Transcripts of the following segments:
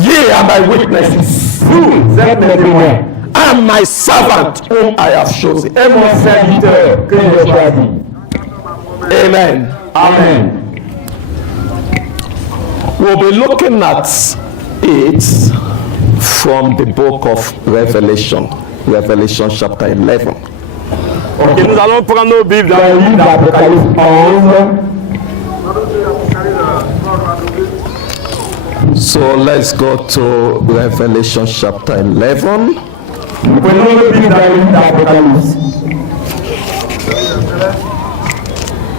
Ye are my witnesses. Vous êtes mes témoins. And my servant whom I have chosen. Et mon serviteur que j'ai choisi. Amen. Amen. We'll be looking at it from the book of Revelation. Revelation chapter 11. Ok, nous allons prendre nos Bibles dans le livre d'Apocalypse 11. So let's go to Revelation chapter 11. Nous prenons nos Bibles dans le livre d'Apocalypse.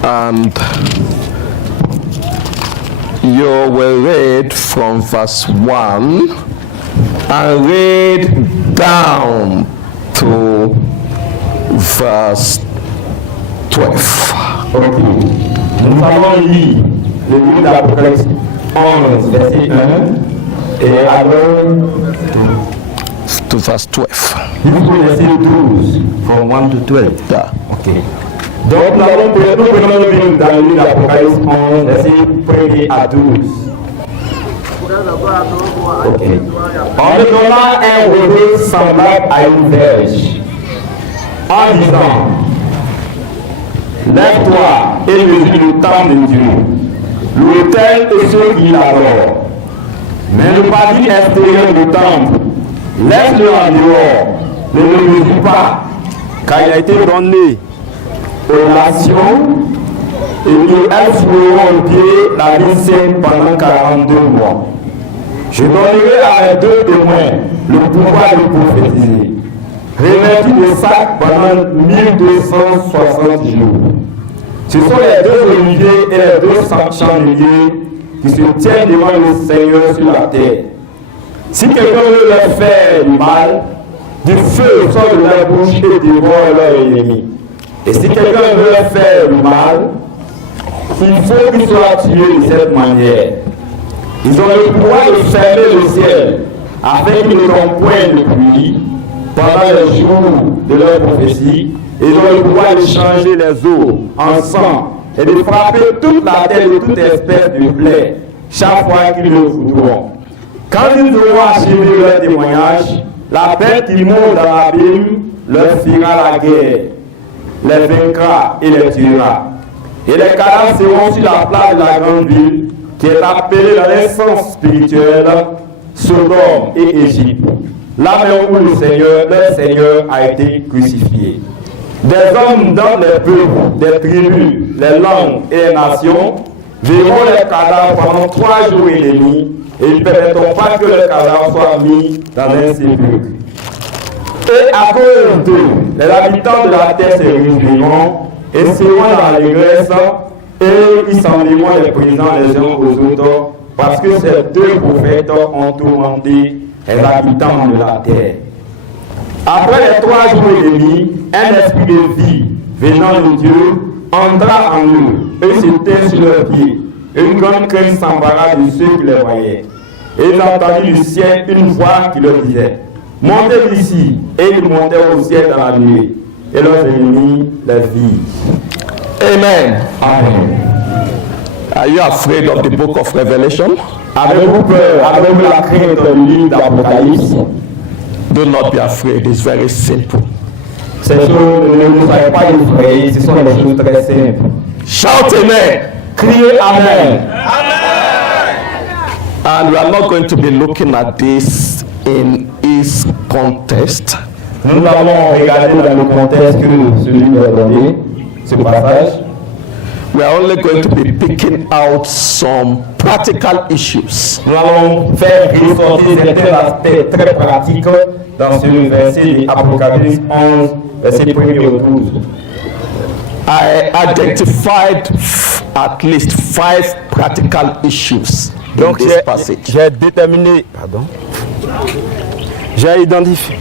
And you will read from verse 1 and read down to verse 12. Ok. Nous allons lire le livre d'Apocalypse 11, verset 1, et alors To verse 12. jusqu'au verset 12. From 1 to 12. Yeah. Ok. Donc nous prenons nos Bibles dans le livre d'Apocalypse 11, verset 1 à 12. Ok. En me donnant un rêve semblable à une verge, en disant, lève-toi et mesure le temple de Dieu, l'autel et ceux qui l'adorent. Mais le parvis extérieur du temple, laisse-le en dehors, ne le mesure pas, car il a été donné aux nations et elles fouleront au pied la ville sainte pendant 42 mois. Je donnerai à mes deux témoins le pouvoir de prophétiser, revêtus de sacs pendant 1260 jours. Ce sont les deux oliviers et les deux chandeliers qui se tiennent devant le Seigneur sur la terre. Si quelqu'un veut leur faire du mal, du feu sort de leur bouche et dévore leur ennemi. Et si quelqu'un veut leur faire du mal, il faut qu'il soit tué de cette manière. Ils ont le pouvoir de fermer le ciel afin qu'il ne tombe point de pluie pendant les jours de leur prophétie, ils ont le pouvoir de changer les eaux en sang et de frapper toute la terre de toute espèce de plaie chaque fois qu'ils le voudront. Quand ils auront achevé leur témoignage, la bête qui monte dans l'abîme leur fera la guerre, les vaincra et les tuera. Et les cadavres seront sur la place de la grande ville, qui est appelée dans les sens spirituels Sodome et Égypte, là même où le Seigneur, leur Seigneur, a été crucifié. Des hommes dans les peuples, des tribus, les langues et les nations verront les cadavres pendant 3 jours et demi, et ils ne permettront pas que les cadavres soient mis dans un sépulcre. Et à cause d'eux, les habitants de la terre se réjouiront et seront dans l'allégresse, et ils s'enlèveront les présents les uns aux autres, parce que ces 2 prophètes ont tourmenté les habitants de la terre. Après les 3 jours et demi, un esprit de vie venant de Dieu entra en eux, et ils s'étaient sur leurs pieds. Une grande crainte s'embara de ceux qui les voyaient. Et ils entendirent du ciel une voix qui leur disait: montez d'ici. Et ils montèrent au ciel dans la nuée. Et leurs ennemis les virent. Amen. Amen. Are you afraid of the book of Revelation? Avez-vous peur? Avez-vous la crainte du livre d'Apocalypse? Do not be afraid, it's very simple. Ces choses, ne vous soyez pas effrayés, ce sont des choses très simples. Shout amen. Criez Amen. And we are not going to be looking at this in its context. Nous allons regarder dans le contexte que celui nous a donné, ce passage. We are only going to be picking out some practical issues. Nous allons faire ressortir certains aspects très pratiques dans ce verset d'Apocalypse 11, verset 1 au 12. I identified at least 5 practical issues in this passage. J'ai déterminé, j'ai identifié.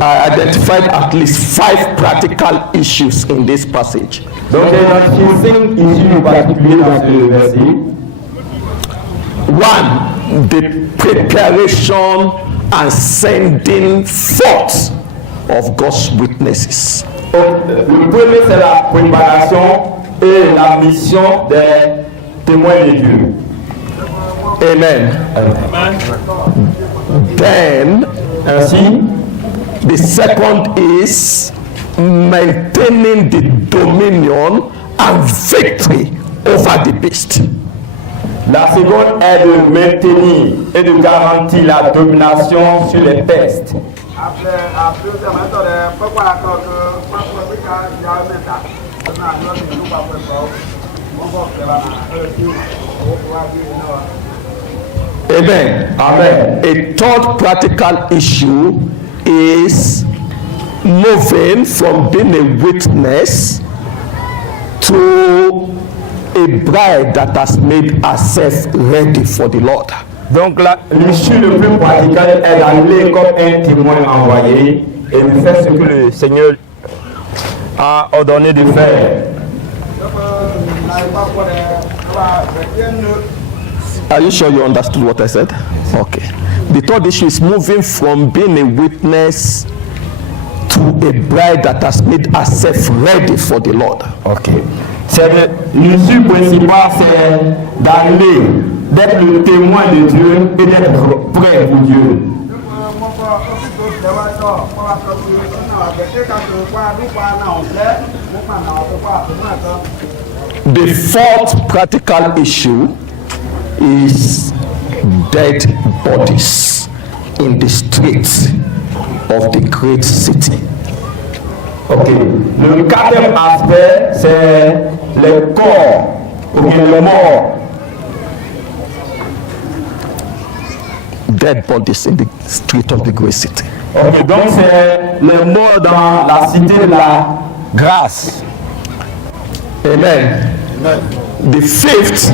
I identified at least 5 practical issues in this passage. Donc j'ai identifié 5 issues particuliers dans ce verset. 1. The preparation and sending forth of God's witnesses. Le premier, c'est la préparation et la mission des témoins de Dieu. Amen. Then, Ainsi, the second is maintaining the dominion and victory over the beast. la seconde est de maintenir et de garantir la domination sur les pestes. Amen. Amen. A third practical issue is moving from being a witness to a bride that has made herself ready for the Lord. Donc l'issue le plus pratique est d'aller comme un témoin envoyé et de faire ce que le Seigneur a ordonné de faire. Are you sure you understood what I said? Okay. The third issue is moving from being a witness to a bride that has made herself ready for the Lord. Okay. L'issue principale, c'est d'aller, d'être le témoin de Dieu et d'être prêt pour Dieu. The fourth practical issue is dead bodies in the streets of the great city. Ok. Le quatrième aspect, c'est les corps ou bien les morts. Dead bodies in the street of the great city. Ok, donc c'est les morts dans la cité de la grâce. Amen. The fifth,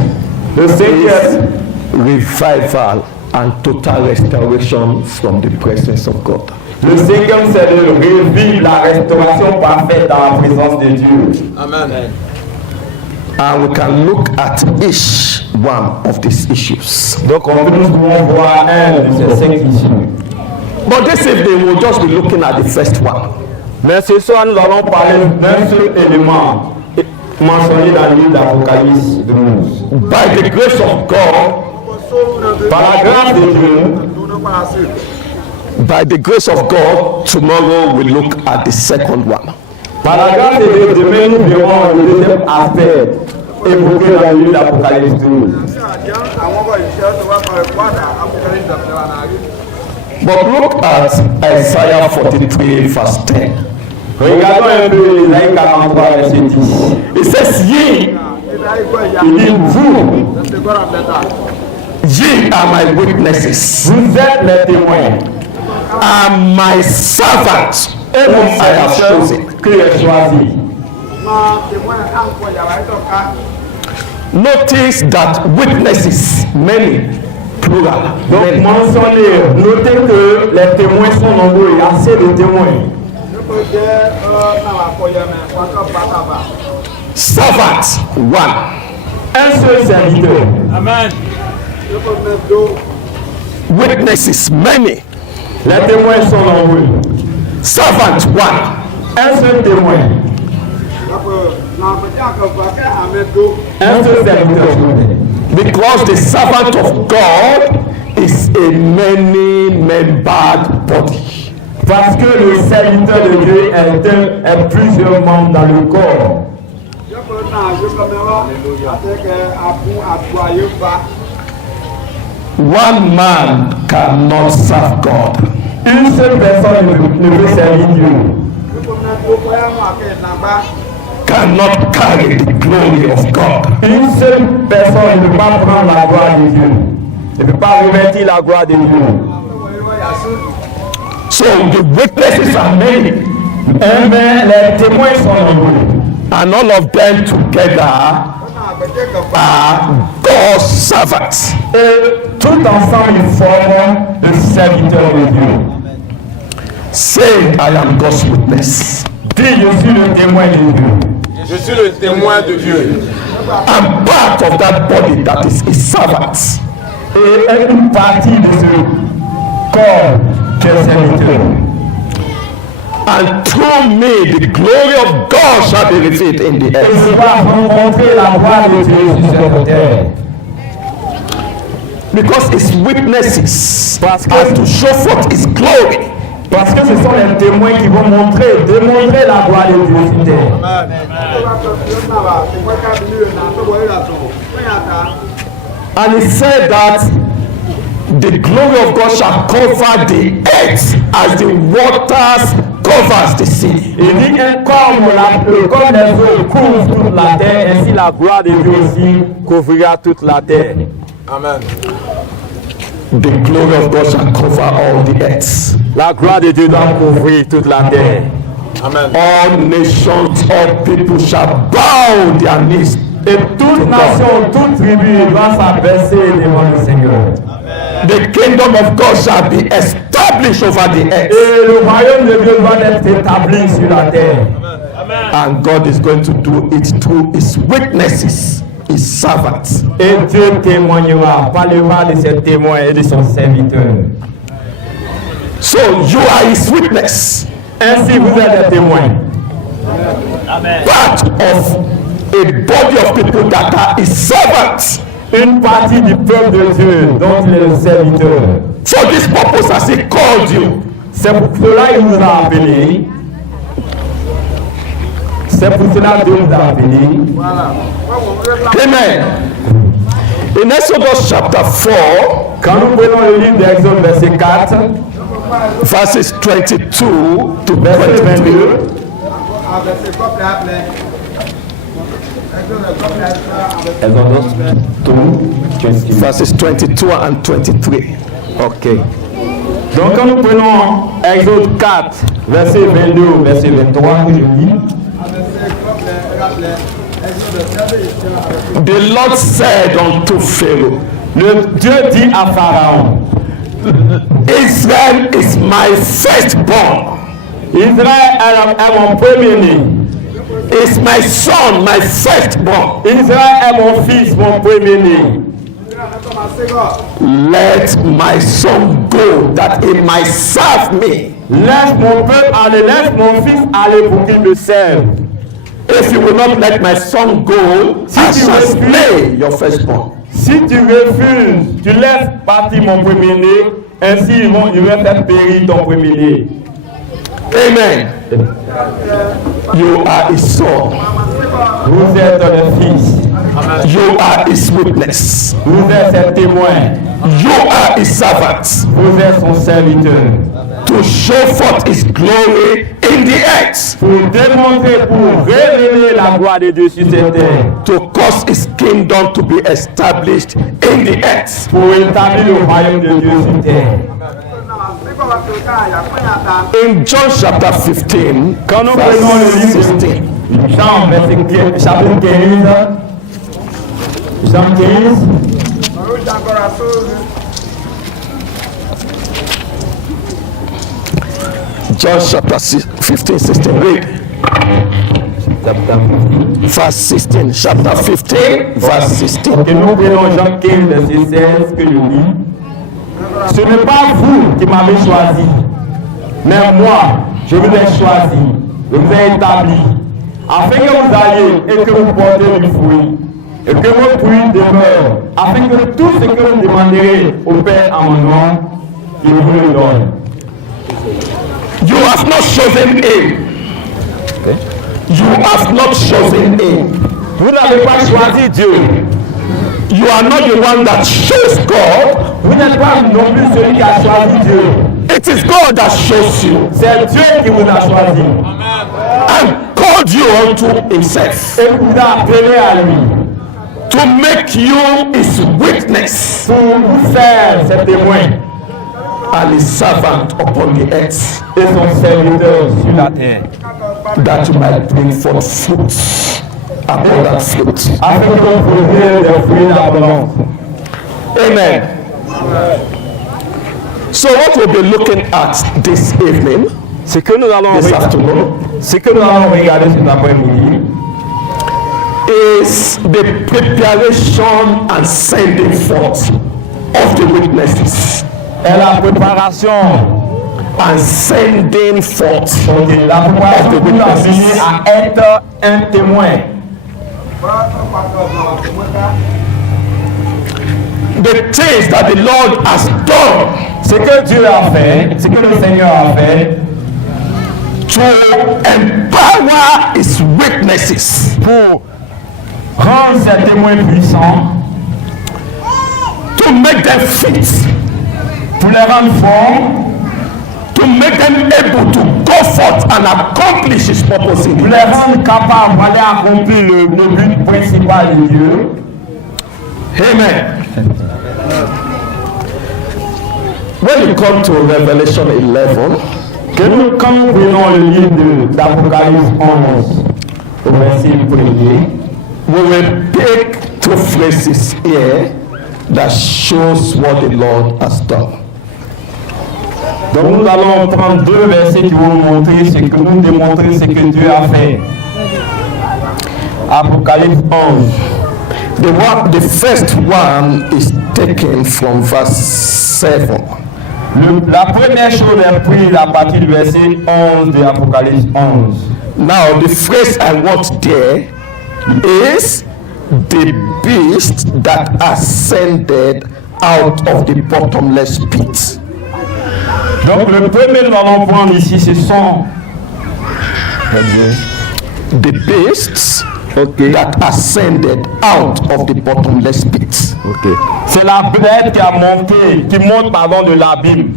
Le cinquième, revival and total restoration from the presence of God. le cinquième, c'est de revivre la restauration parfaite dans la présence de Dieu. Amen. And we can look at each one of these issues. Donc on peut nous voir un de ces 5 issues. But this evening we'll just be looking at the first one. Mais ce soir nous allons parler d'un seul élément mentionné dans le livre d'Apocalypse 12. By the grace of God, Par la grâce de Dieu, by the grace of God, tomorrow we'll look at the second one. par la grâce de Dieu, demain nous verrons le deuxième aspect évoqué dans le livre d'Apocalypse 12. But look at Isaiah 43 verse 10. Regardons un peu Isaïe 43, verset 10. It says, Ye Il dit, vous are my witnesses, êtes les témoins and my servants, et mon whom I have serviteur chosen. que j'ai choisi. Notice that witnesses, many, plural, Donc, many. mentionnez, notez que les témoins sont nombreux, il y a assez de témoins. Servants, one. Un seul serviteur. Amen. Witnesses, many. Les témoins sont nombreux. Servant, one. Un seul témoin. Un seul serviteur. Because the servant of God is a many-membered body. Parce que le serviteur de Dieu est plusieurs membres dans le corps. One man cannot serve God. Une seule personne ne peut servir Dieu. Cannot carry the glory of God. Une seule personne ne peut pas prendre la gloire de Dieu. Ne peut pas revêtir la gloire de Dieu. So the witnesses are many, Mais les témoins sont nombreux. and all of them together are God's servants. Et tout ensemble, ils forment le serviteur de Dieu. Say, I am God's witness. Dis, je suis le témoin de Dieu. Je suis le témoin de Dieu. I'm part of that body that is his servants. Et une partie de ce corps qui est serviteur. And through me the glory of God shall be revealed in the Et earth. je dois rencontrer la gloire de Dieu sur cette terre. Because his witnesses Parce que- are to show forth his glory. Parce que ce sont les témoins qui vont démontrer la gloire de Dieu sur terre. And he said that the glory of God shall cover the earth as the waters covers the sea. Il dit que comme le corps des eaux couvre toute la terre, ainsi la gloire de Dieu aussi couvrira toute la terre. Amen. The glory of God shall cover all the earth. La gloire de Dieu doit couvrir toute la terre. Amen. All nations, all people shall bow their knees. Et toute nation, toute tribu doit s'abaisser devant le Seigneur. The kingdom of God shall be established over the earth. Et le royaume de Dieu doit être établi sur la terre. And God is going to do it through his witnesses, his servants. Et Dieu témoignera, parlera de ses témoins et de son serviteur. So you are his witness, Ainsi vous êtes des témoins. part of a body of people that are his servants. Une partie du peuple de Dieu dont il est le serviteur. For this purpose has he called you. C'est pour cela qu'il nous a appelés. C'est pour cela que Dieu nous a appelés. Amen. In Exodus chapter 4, Quand nous prenons le livre d'Exode verset 4, verses 22 to verset 23. 22, Verses 22 and 23. ok. Donc quand nous prenons Exode 4, verset 22 au verset 23, que je lis, The Lord said unto Pharaoh, le Dieu dit à Pharaon, Israel is my firstborn. Israël est mon premier-né. is my son, my firstborn. Israël est mon fils, mon premier-né. Let my son go that he might serve me. Laisse mon peuple aller, laisse mon fils aller pour qu'il me serve. If you will not let my son go, I shall slay your firstborn. Si tu refuses, tu laisses partir mon premier-né, ainsi il va faire périr ton premier-né. Amen. You are his son. Vous êtes le fils. You are his witness. Vous êtes ses témoins. You are his servant. Vous êtes son serviteur. To show forth his glory in the earth. Pour démontrer, pour révéler la gloire de Dieu sur cette terre. To cause his kingdom to be established in the earth. Pour établir le royaume de Dieu sur terre. In John chapter 15, quand nous prenons le livre 16, Jean, chapitre 15, Jean 15, John chapter 15, 16, read. Verse 16, chapter 15, verse 16. Et nous prenons Jean 15, verset 16, que je lis. Ce n'est pas vous qui m'avez choisi, mais moi, je vous ai choisi, je vous ai établi, afin que vous alliez et que vous portez du fruit, et que vos fruits demeurent, afin que tout ce que vous demanderez au Père en mon nom, il vous le donne. You have not chosen him. You have not chosen him. Vous n'avez pas choisi Dieu. You are not the one that chose God. Vous n'êtes pas non plus celui qui a choisi Dieu. It is God that chose you C'est Dieu qui vous a choisi. and called you unto himself Et vous a appelé à lui. to make you his witness Pour vous faire ses témoins and his servant upon the earth, et son serviteur sur la terre. that you might bring forth fruits, abundant fruit. Afin que vous produisiez des fruits d'abondance. Amen. So what we'll be looking at this evening, Ce que nous allons this afternoon, regarder cet après-midi, is the preparation and sending forth of the witnesses. est la préparation. And sending forth La préparation pour l'amener à être un témoin. the things that the Lord has done Ce que Dieu a fait, ce que le Seigneur a fait, to empower his witnesses pour rendre ces témoins puissants, to make them fit, pour les rendre forts, to make them able to go forth and accomplish his purpose in pour the les earth. rendre capables d'aller accomplir le but principal de Dieu. Amen. When you come to Revelation 11, Quand nous prenons le livre d'Apocalypse 11, au verset 1er, we will pick two phrases here that shows what the Lord has done. donc nous allons prendre deux versets qui vont montrer ce que nous démontrer ce que Dieu a fait. Apocalypse 11. The first one is taken from verse 7. La première chose est prise à partir du verset 11 de Apocalypse 11. Now, the phrase I want there is the beast that ascended out of the bottomless pit. Donc le premier que nous allons prendre ici, ce sont The beasts that ascended out of the bottomless pit. c'est la bête qui monte de l'abîme.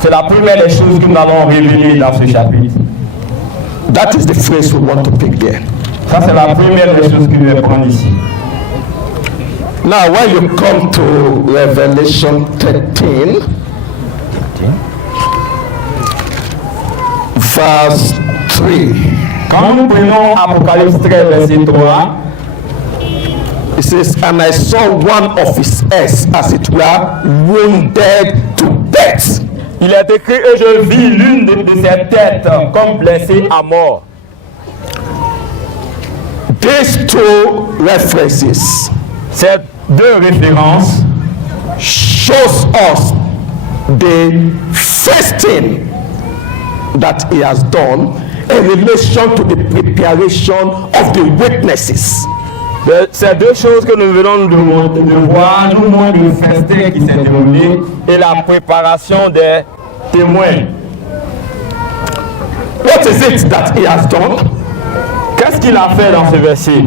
C'est la première des choses que nous allons révéler dans ce chapitre. That is the phrase we want to pick there. Ça c'est la première des choses que nous allons prendre ici. Now, when you come to Revelation 13, verse 3, Quand nous prenons Apocalypse 13, verset 3, it says, "And I saw one of his heads, as it were, wounded to death." il est écrit et je vis l'une de ses têtes comme blessée à mort. These two references Ces deux références shows us the first thing that he has done in relation to the preparation of the witnesses. Ces deux choses que nous venons de voir nous montrent le festin qui s'est déroulé et la préparation des témoins. What is it that he has done? Qu'est-ce qu'il a fait dans ce verset?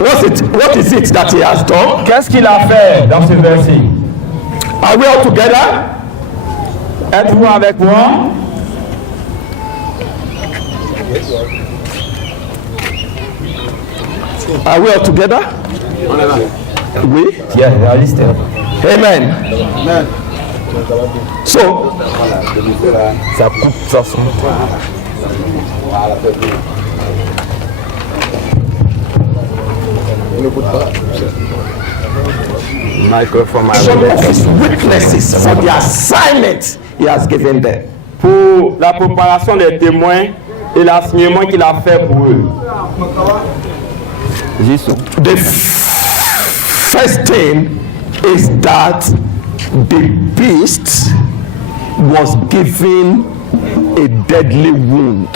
What is it that he has done? Qu'est-ce qu'il a fait dans ce verset? Are we all together? Êtes-vous avec moi? Are we all together? Oui. Yes, réaliste. Amen. So, Ça coupe, ça sonne. some of his witnesses for the assignment he has given them. Pour la préparation des témoins et l'assignement qu'il a fait pour eux. The first thing is that the beast was given a deadly wound.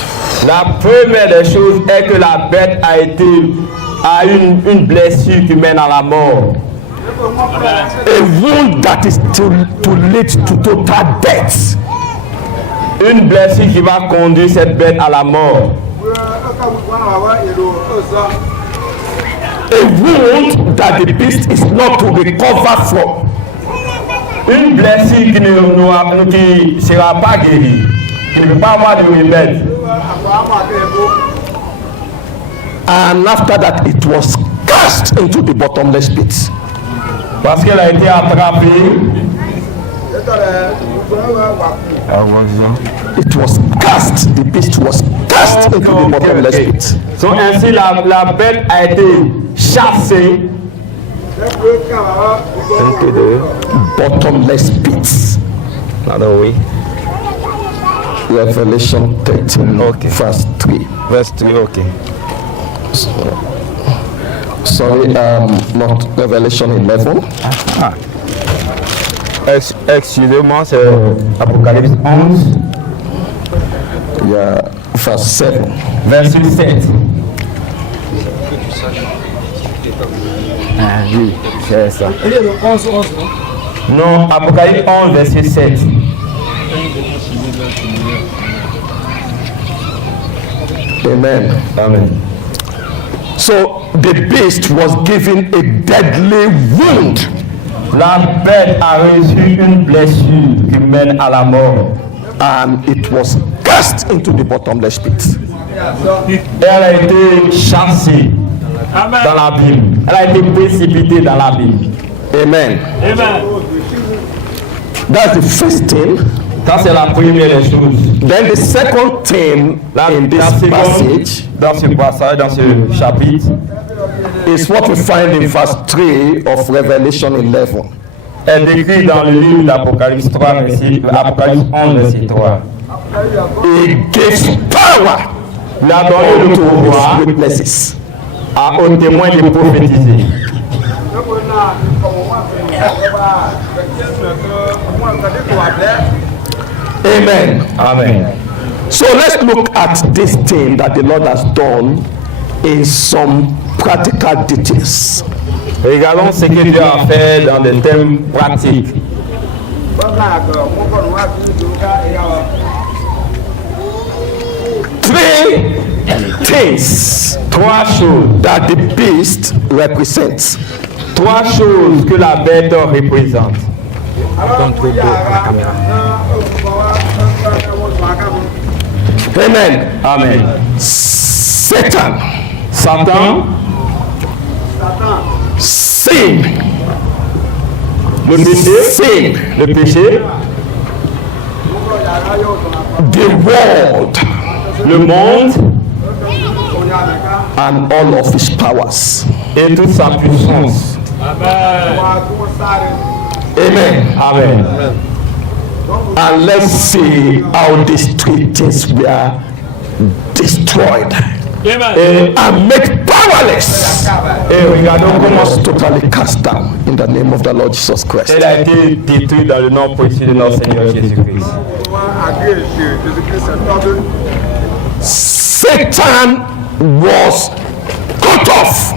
La première des choses est que la bête a une blessure qui mène à la mort. A wound that is to lead to total death. Une blessure qui va conduire cette bête à la mort. A wound that the beast is not to recover from. Une blessure qui ne sera pas guérie, qui ne peut pas avoir de remède. And after that, it was cast into the bottomless pit. Parce qu'elle a été attrapée. It was cast, the beast was cast into the bottomless pit. So, ainsi, la bête a été chassée. Bottomless pits. Pardon, oui. Revelation 13, verse 3. Verse 3, ok. Sorry, not Revelation 11. Excusez-moi, c'est Apocalypse 11. Yeah, verse 7. Verset 7. Ah oui, c'est ça. Non, Apocalypse 11, verset 7. Amen. Amen. So the beast was given a deadly wound. La bête a reçu une blessure qui mène à la mort. And it was cast into the bottomless pit. Elle a été chassée dans l'abîme. Elle a été précipitée dans l'abîme. Amen. Amen. That's the first thing. Ça, c'est la première des choses. Then the second thing in this passage dans ce passage, dans ce chapitre, is what we find in verse 3 of Revelation 11. est décrit dans le livre d'Apocalypse 3, Apocalypse 11, verset 3. He gives power Il a donné le to pouvoir his witnesses. aux témoins de prophétiser. Amen. Amen. So let's look at this thing that the Lord has done in some practical details. Regardons ce que Dieu a fait dans des thèmes pratiques. Three things Trois choses. that the beast represents. Trois choses que la bête représente. Amen. Amen. Satan, Satan, sin, le péché, sin, le péché, the world, le monde and all of his powers. et toute sa puissance. Amen. Amen. And let's see how these three things were destroyed and made powerless. Et regardons comment Was totally cast down in the name of the Lord Jesus Christ. elle a été détruite dans le nom précieux de notre Seigneur Jésus-Christ. Satan was cut off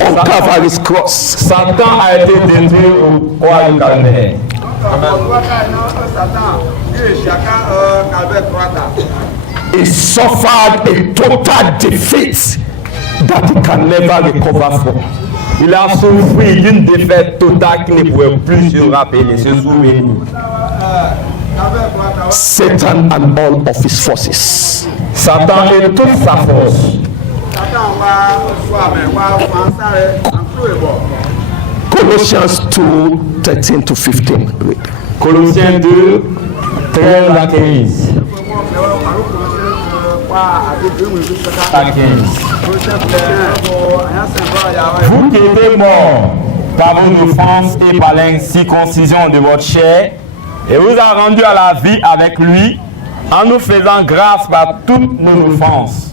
on Calvary's cross. Satan a été détruit au croix du Calvaire. He suffered a total defeat that he can never recover from. Il a souffert d'une défaite totale qu'il ne pouvait plus se rappeler, se souvenir. Satan and all of his forces. Satan et toute sa force. Colossians 2:13-15. Read. Colossiens 2, 13 à 15. À 15. Vous qui étiez morts par vos offenses et par l'incirconcision de votre chair, et vous a rendu à la vie avec lui, en nous faisant grâce par toutes nos offenses.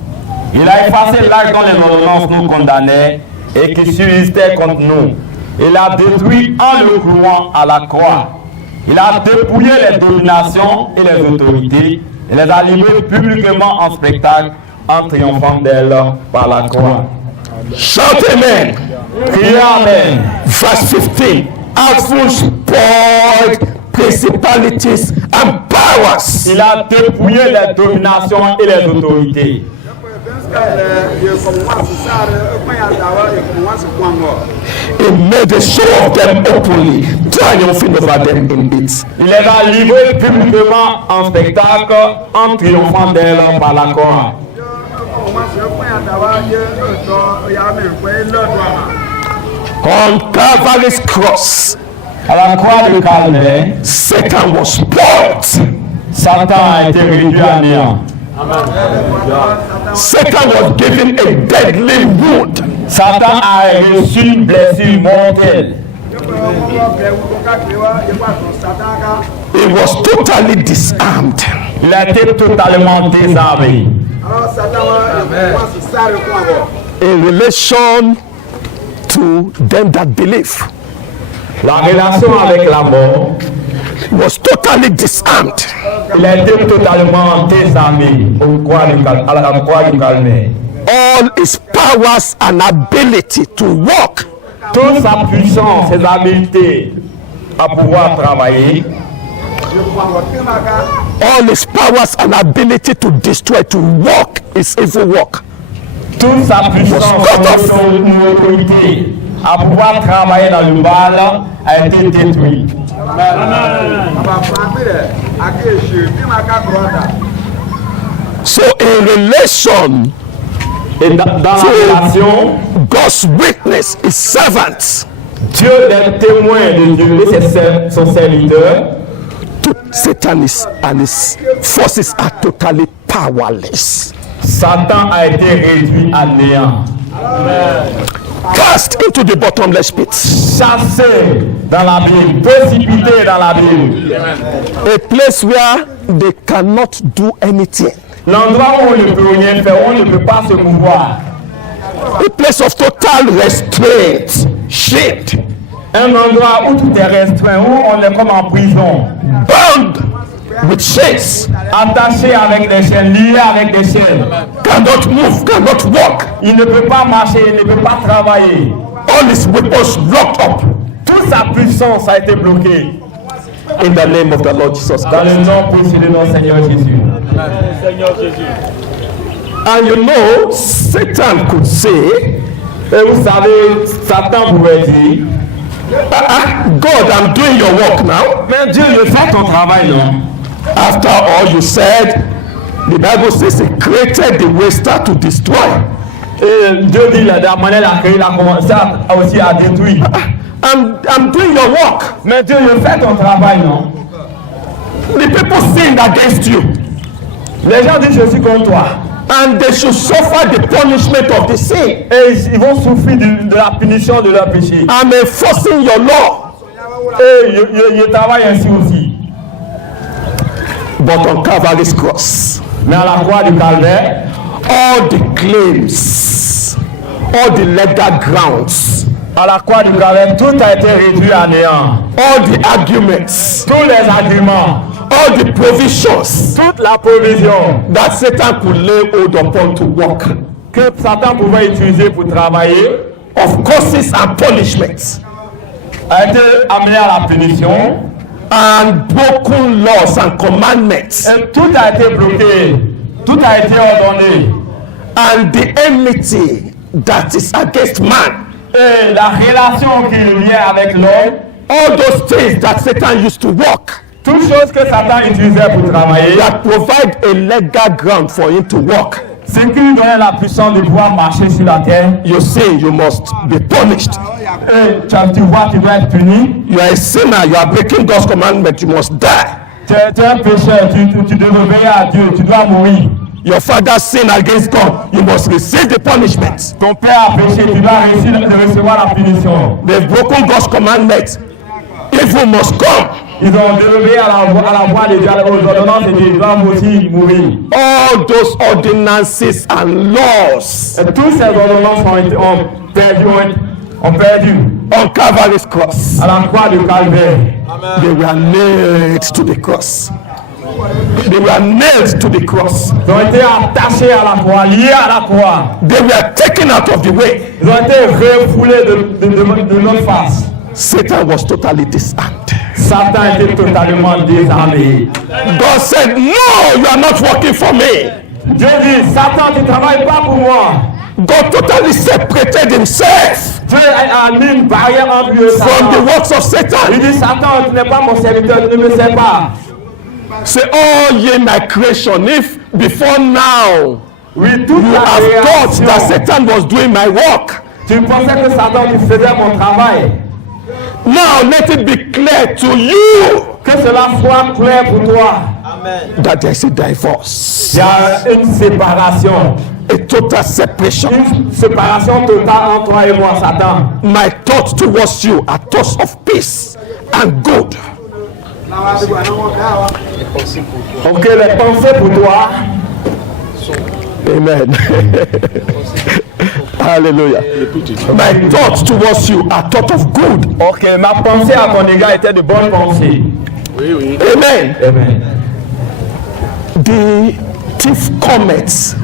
Il a effacé l'acte dont les ordonnances nous condamnaient et qui subsistait contre nous. Il a détruit en le clouant à la croix. Il a dépouillé les dominations et les autorités et les a livrées publiquement en spectacle en triomphant d'elles par la croix. Shout amen. Criez amen. Verse 15. Having spoiled principalities and powers. Il a dépouillé les dominations et les autorités. He made a show of them openly, triumphing over them in it. Il les a livrées publiquement en spectacle en triomphant d'elles par la croix. On Calvary's cross, À la croix de Calvaire, Satan was spoiled. Satan a été réduit à néant. Satan was given a deadly wound. Satan a reçu une blessure mortelle. He was totally disarmed. Il a été totalement désarmé. In relation to them that believe, La relation avec la mort, was totally disarmed. il a été totalement désarmé à la croix du Calvaire. All his powers and ability to walk Toute sa puissance, ses habiletés à pouvoir travailler, all his powers and ability to destroy, to walk his evil walk, toute sa puissance, son autorité à pouvoir travailler dans le mal a été détruite. so in relation Et dans la relation, God's witness, his servants, Dieu est témoin de Dieu et son serviteur. Satan and his forces are totally powerless, Satan a été réduit à néant, cast into the bottomless pit, chassé dans l'abîme, précipité dans l'abîme. a place where they cannot do anything, L'endroit où on ne peut rien faire, on ne peut pas se mouvoir. a place of total restraint, shame, Un endroit où tout est restreint, où on est comme en prison, bound with chains, attaché avec des chaînes, lié avec des chaînes. cannot move, cannot walk, Il ne peut pas marcher, il ne peut pas travailler. all his weapons locked up. Toute sa puissance a été bloquée. In the name of the Lord Jesus Dans Christ. le nom précieux de notre Seigneur Jésus. And you know, Satan could say, Et vous savez, Satan pouvait dire, God, I'm doing your work now. mais Dieu ne fait ton travail, non? After all, you said, the Bible says he created the waster to destroy. Et Dieu dit, la manière a créé, il a commencé aussi à détruire. I'm doing your work. Mais Dieu ne fait ton travail, non? The people sinned against you, Les gens disent, je suis contre toi. and they should suffer the punishment of the sin. Et ils vont souffrir de la punition de leur péché. I'm enforcing your law. Et ils travaillent ainsi aussi. But on Calvary's cross, Mais à la croix du calvaire, all the claims, all the legal grounds, à la croix du calvaire, tout a été réduit à néant. all the arguments, Tous les arguments, all the provisions toute la provision that Satan could lay hold upon to work, que Satan pouvait utiliser pour travailler of curses and punishments, a été amené à la punition. and broken laws and commandments, Et tout a été bloqué, tout a été ordonné. and the enmity that is against man, Et la relation qui est liée avec l'homme, all those things that Satan used to work, toutes choses que Satan utilisait pour travailler, that provide a legal ground for him to work, ce qui lui donnait la puissance de pouvoir marcher sur la terre. you see, you must be punished. Et tu vois, tu dois être puni. You are a sinner, you are breaking God's commandment, you must die. Tu es un pécheur, tu dois obéir à Dieu, tu dois mourir. Your father sinned against God, you must receive the punishment. Ton père a péché, tu dois recevoir la punition. They've broken God's commandment. Evil must come. Ils ont désobéi à la voix de Dieu, aux ordonnances de Dieu, ils doivent aussi mourir. All those ordinances and laws Et tous ces ordonnances ont perdu on Calvary's cross, à la croix du calvaire. they were nailed to the cross. They were nailed to the cross. Ils ont été attachés à la croix, liés à la croix. They were taken out of the way. Ils ont été refoulés de notre face. Satan was totally disarmed. Satan était totalement désarmé. God said, no, you are not working for me. Dieu dit, Satan, tu ne travailles pas pour moi. God totally separated himself Dieu a mis une barrière entre lui et from the Satan. works of Il Satan. dit, Satan, tu n'es pas mon serviteur, tu ne me sais pas. Say, oh ye my creation, if before now Oui, toute you la have thought that création. Satan was doing my work, Tu pensais que Satan, tu faisais mon travail. now let it be clear to you Que cela soit clair pour toi. that there is a divorce, Il y a une séparation. a total separation. Une séparation totale entre toi et moi, Satan. My thoughts towards you are thoughts of peace and good. Ok, les pensées pour toi. Amen. Hallelujah. My thoughts towards you are thoughts of good. Ok, ma pensée à ton égard était de bonnes pensées. Amen. Amen. The thief cometh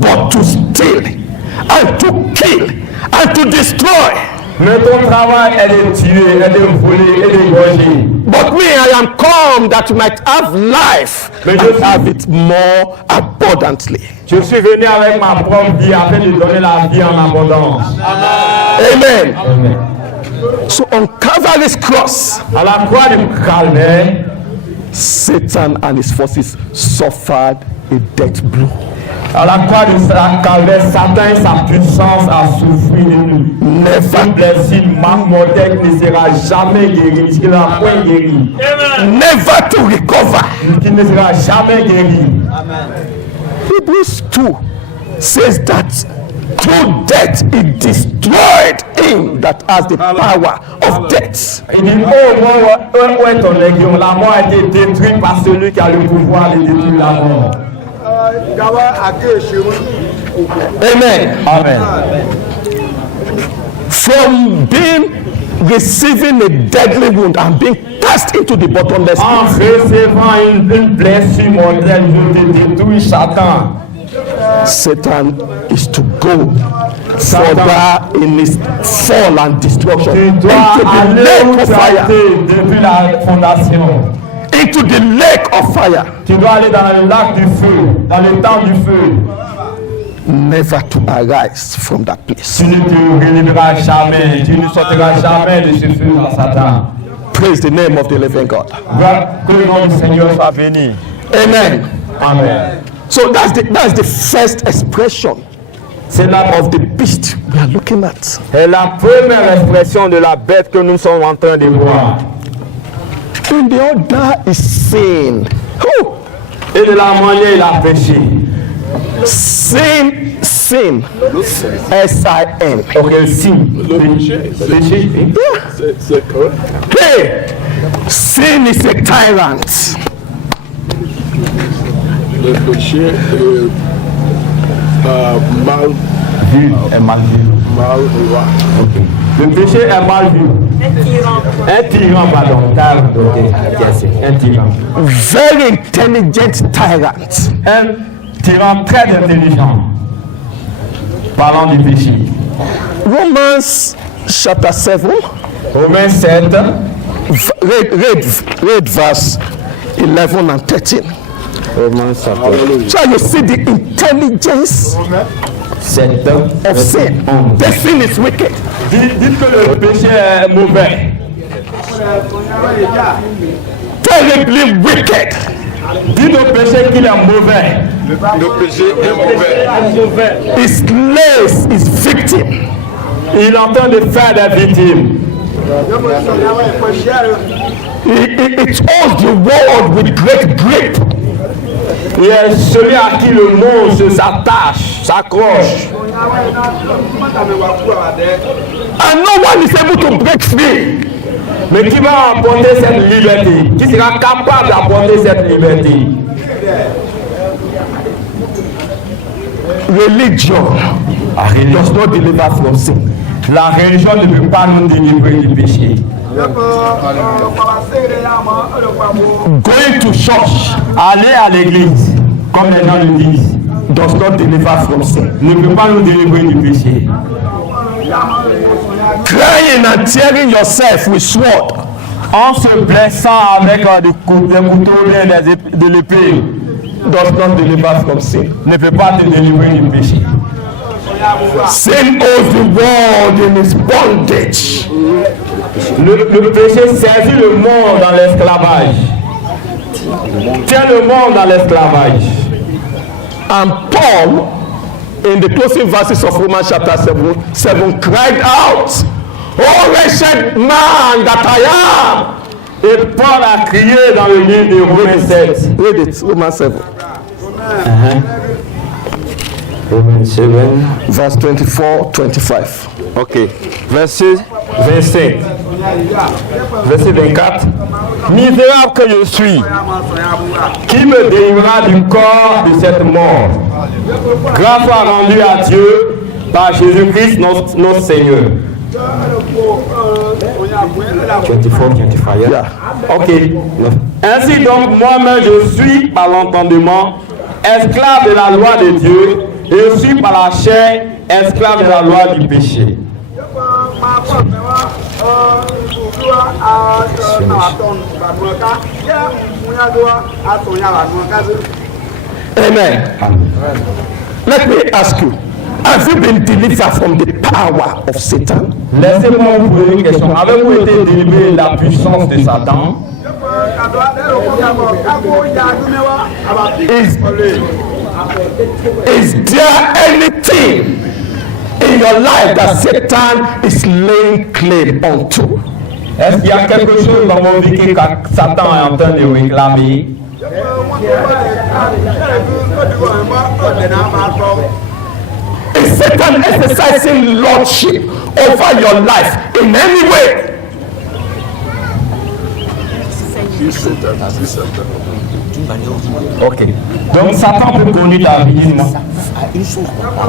but to steal and to kill and to destroy. Mais ton travail est de tuer, est de voler, est d'égorger. But me, I am come that you might have life and have it more abundantly. Je suis venu avec ma propre vie afin de donner la vie en abondance. Amen. Amen. So on Calvary's cross, À la croix du calvaire, Satan and his forces suffered a death blow. à la croix du calvaire, Satan et sa puissance a souffert une Never, blessure mortelle qui ne sera jamais guérie, qui ne sera point guérie, never to recover. qui ne sera jamais guérie. Hebrews 2 says that through death he destroyed him that has the power of death. Il dit, oh mort, où est ton légion? La mort a été détruite par celui qui a le pouvoir de détruire la mort. Amen. Amen. From receiving a deadly wound and being cast into the bottomless En pit, recevant une blessure mortelle, je te détruis Satan. Satan is to go further in his fall and destruction Tu into dois the aller où lake of tu as fire. été depuis la fondation. Into the lake of fire, Tu dois aller dans le lac du feu, dans le temps du feu. never to arise from that place. Tu ne te relèveras jamais, tu ne sortiras jamais de ce feu à Satan. Praise the name of the living God. Que le nom du Seigneur soit béni. Amen. Amen. So that's the first expression C'est of the beast we are looking at. la première expression de la bête que nous sommes en train de voir. And the other is sin. Oh, Et de la manière il a péché. sin. S-I-N. Ok, si. Péché. Hey, sin is a tyrant. Le péché est mal Vu est mal vu. vu. Le péché est mal vu. Un tyran, pardon. Un tyran. Very intelligent tyrant. Un tyran très intelligent. Parlant du péché. Romans chapter 7. Romains 7. Read verse 11 and 13. Romains 7. So you see the intelligence 7. of sin. The sin is wicked. Dites que le péché est mauvais. Terribly wicked. Dites au péché qu'il est mauvais. Le péché est mauvais. It slays his victim. Il est en train de faire des victimes. It holds the world with great grip. Il est celui à qui le monde s'attache, s'accroche. And no one is able to break free. Mais qui va apporter cette liberté? Qui sera capable d'apporter cette liberté? Religion does not deliver from sin. La religion ne peut pas nous délivrer du péché. Going to church Aller à l'église, comme les gens le disent, does not deliver from sin. ne peut pas nous délivrer du péché. Crying and tearing yourself with sword En se blessant avec des couteaux et de l'épée, does not deliver from sin. ne peut pas te délivrer du péché. Sin holds the world in its bondage. Le péché saisit le monde dans l'esclavage. Tient le monde dans l'esclavage. And Paul, in the closing verses of Romans chapter 7, cried out, "Oh wretched man that I am!" Et Paul a crié dans le livre de Romains 7. Read it, Romans 7, Romains 7. verse 24-25. Ok. Verset 25. Verset 24. Misérable que je suis, qui me délivrera du corps de cette mort? Grâce soit rendue à Dieu par Jésus-Christ notre Seigneur. 24, 25, Yeah. Ok. Ainsi donc, moi-même, je suis par l'entendement esclave de la loi de Dieu et je suis par la chair esclave de la loi du péché. Amen. Let me ask you, have you been delivered from the power of Satan? Laissez-moi vous poser une question. Avez-vous été délivré de la puissance de Satan? Is there anything in your life that Satan is laying claim onto? Est-ce qu'il y a quelque chose dans vos vies que Satan est en train de réclamer? Is Satan exercising lordship over your life in any way? Ok. Donc Satan peut conduire ta vie d'une manière.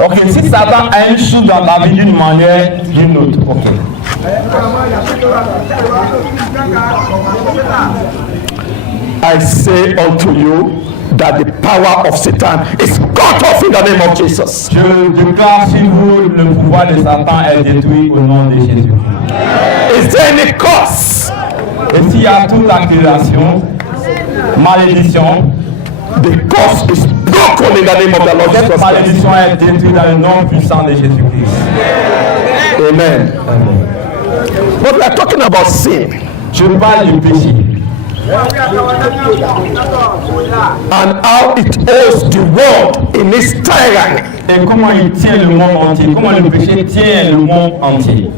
Ok, si Satan a une chose dans ta vie d'une manière, d'une autre. Ok. I say unto you that the power of Satan is cut off in the name of Jesus. Je déclare sur vous, le pouvoir de Satan est détruit au nom de Jésus. Is there any curse? Et s'il y a toute accusation, malédiction, The curse is broken in the name of the Lord cette Jesus Christ. malédiction est détruite dans le nom puissant de Jésus-Christ. Amen. But we are talking about sin Je parle du péché. and how it holds the world in its tyranny. Et comment il tient le monde entier, comment le péché tient le monde entier.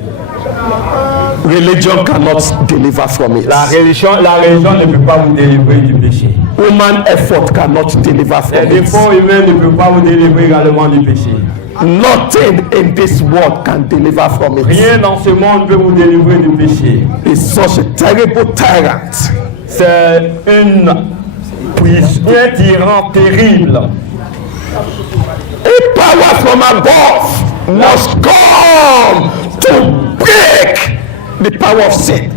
Religion cannot deliver from it. La religion ne peut pas vous délivrer du péché. Human effort cannot deliver from Les it. efforts humains ne peuvent pas vous délivrer également du péché. Nothing in this world can deliver from it. Rien dans ce monde ne peut vous délivrer du péché. It's such a terrible tyrant. C'est un tyran terrible. A power from above must come to break the power of sin,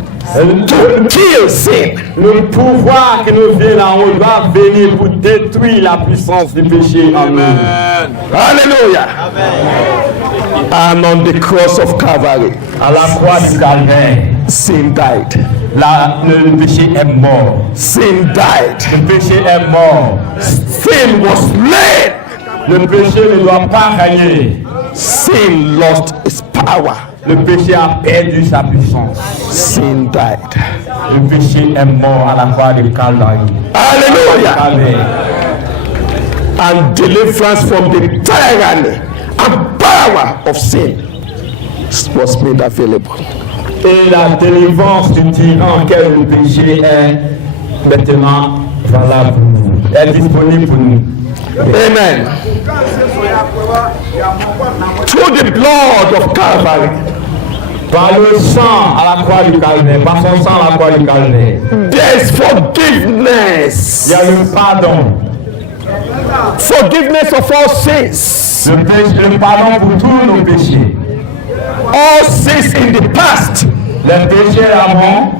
to kill sin. Le pouvoir qui nous vient d'en haut va venir pour détruire la puissance du péché en nous. Hallelujah. And on the cross of Calvary, À la croix du Calvaire, sin died. le péché est mort. Sin died. Le péché est mort. Sin was slain. Le péché ne doit pas régner. Sin lost its power. Le péché a perdu sa puissance. Sin died. Le péché est mort à la croix du Calvaire. Hallelujah. And deliverance from the tyranny and power of sin was made available. Et la délivrance du tyran qu'est le péché est maintenant valable pour nous, est disponible pour nous. Amen. Through the blood of Calvary, Par le sang à la croix du Calvaire, par son sang à la croix du Calvaire, there is forgiveness. il y a le pardon. Forgiveness of all sins. Le pardon pour tous nos péchés. All sins in the past. Les péchés d'avant,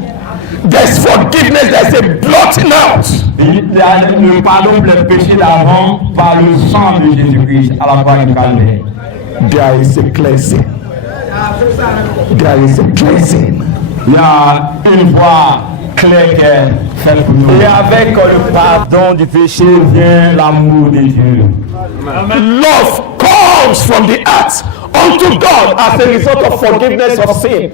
There's forgiveness. There's a blotting out. le pardon pour les péchés d'avant par le sang de Jésus-Christ à la croix du Calvaire. There is a cleansing. There is a cleansing. Il y a une voie claire qui est faite pour nous. Et avec le pardon du péché vient l'amour de Dieu. Love comes from the heart unto God as a result of forgiveness of sin.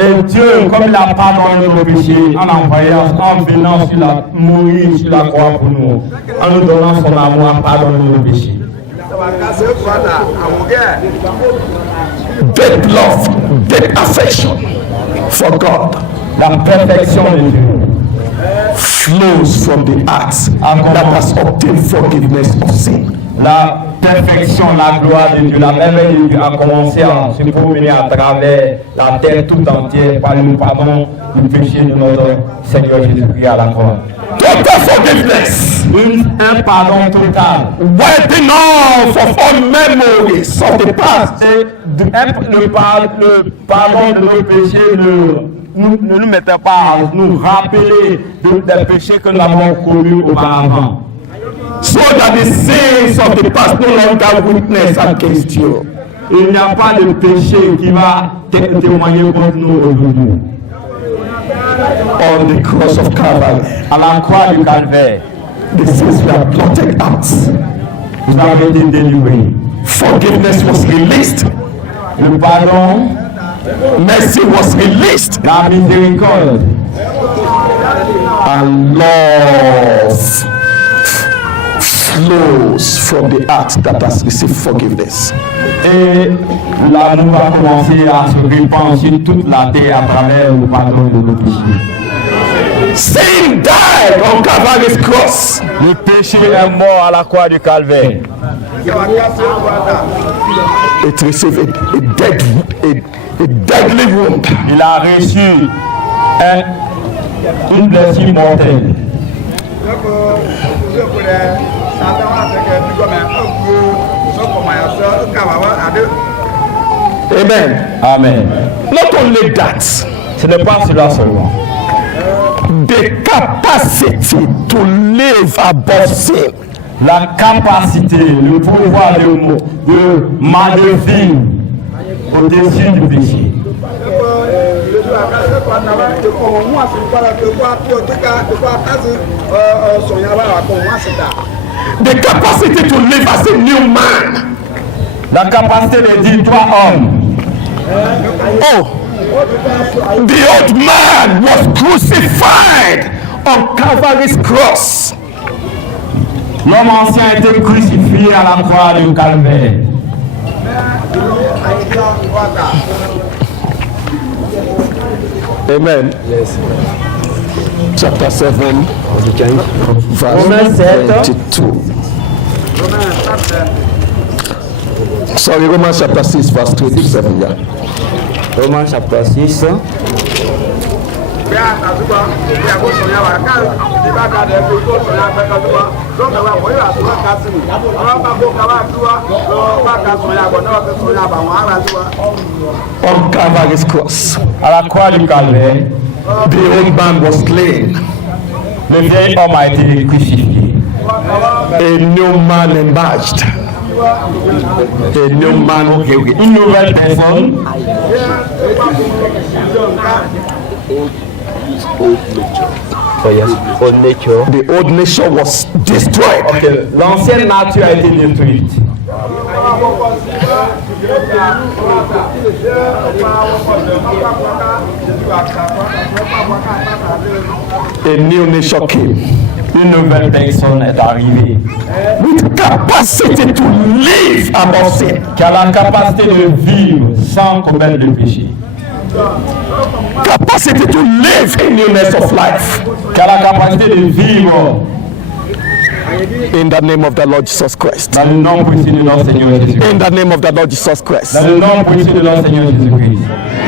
Et Dieu, comme il a pardonné nos péchés, en venant mourir sur la croix pour nous, en nous donnant son amour, en pardonnant nos péchés. Deep love, deep affection for God La perfection de Dieu flows from the heart that has obtained forgiveness of sin. La perfection, la gloire de Dieu, la merveille de Dieu a commencé à se promener à travers la terre tout entière par le pardon du péché de notre Seigneur Jésus-Christ à la croix. Total forgiveness. Un pardon total. Wiping off of all memories of the past. Et le pardon de nos péchés ne nous mettait pas à nous rappeler des péchés que nous avons commis auparavant. So that the sins of the past no longer witness against you. Il n'y a pas de péché qui va témoigner contre nous aujourd'hui. On the cross of Calvary, À la croix du Calvaire, the sins were blotted out. vous avez été délivrés. Forgiveness was released. Le pardon, Mercy was released. la miséricorde, And love flows from the heart that has received forgiveness. et l'amour va commencer à se répandre sur toute la terre à travers le pardon de nos péchés. Sin died on Calvary's cross. Le péché est mort à la croix du Calvaire. It received a deadly wound. Il a reçu une blessure mortelle. Amen. Amen. Not only that, Ce n'est pas cela seulement. the capacity to live above sin. La capacité, le pouvoir de vivre au-dessus du péché. The capacity to live as a new man. La capacité de dire toi homme. Oh, the old man was crucified on Calvary's cross. L'homme ancien a été crucifié à la croix du Calvaire. Amen. Yes. Chapter 7, Romains 7. verse 22. Sorry, Romans chapter 6, verse 3 to 7. Yeah. Romains chapitre 6. On Calvary's cross, À la croix du calvaire, the old man was slain. le vieil homme a été crucifié. A new man emerged. A new man. Une nouvelle personne, The old nature was destroyed. l'ancienne nature a été détruite. A new nature came Une nouvelle personne est arrivée with capacity to live above sin. qui a la capacité de vivre sans commettre de péché, Capacity to live in newness of life. qui a la capacité de vivre In the name of the Lord Jesus Christ. dans le nom précieux de notre Seigneur Jésus-Christ. In the name of the Lord Jesus Christ. Dans le nom précieux de notre Seigneur Jésus-Christ.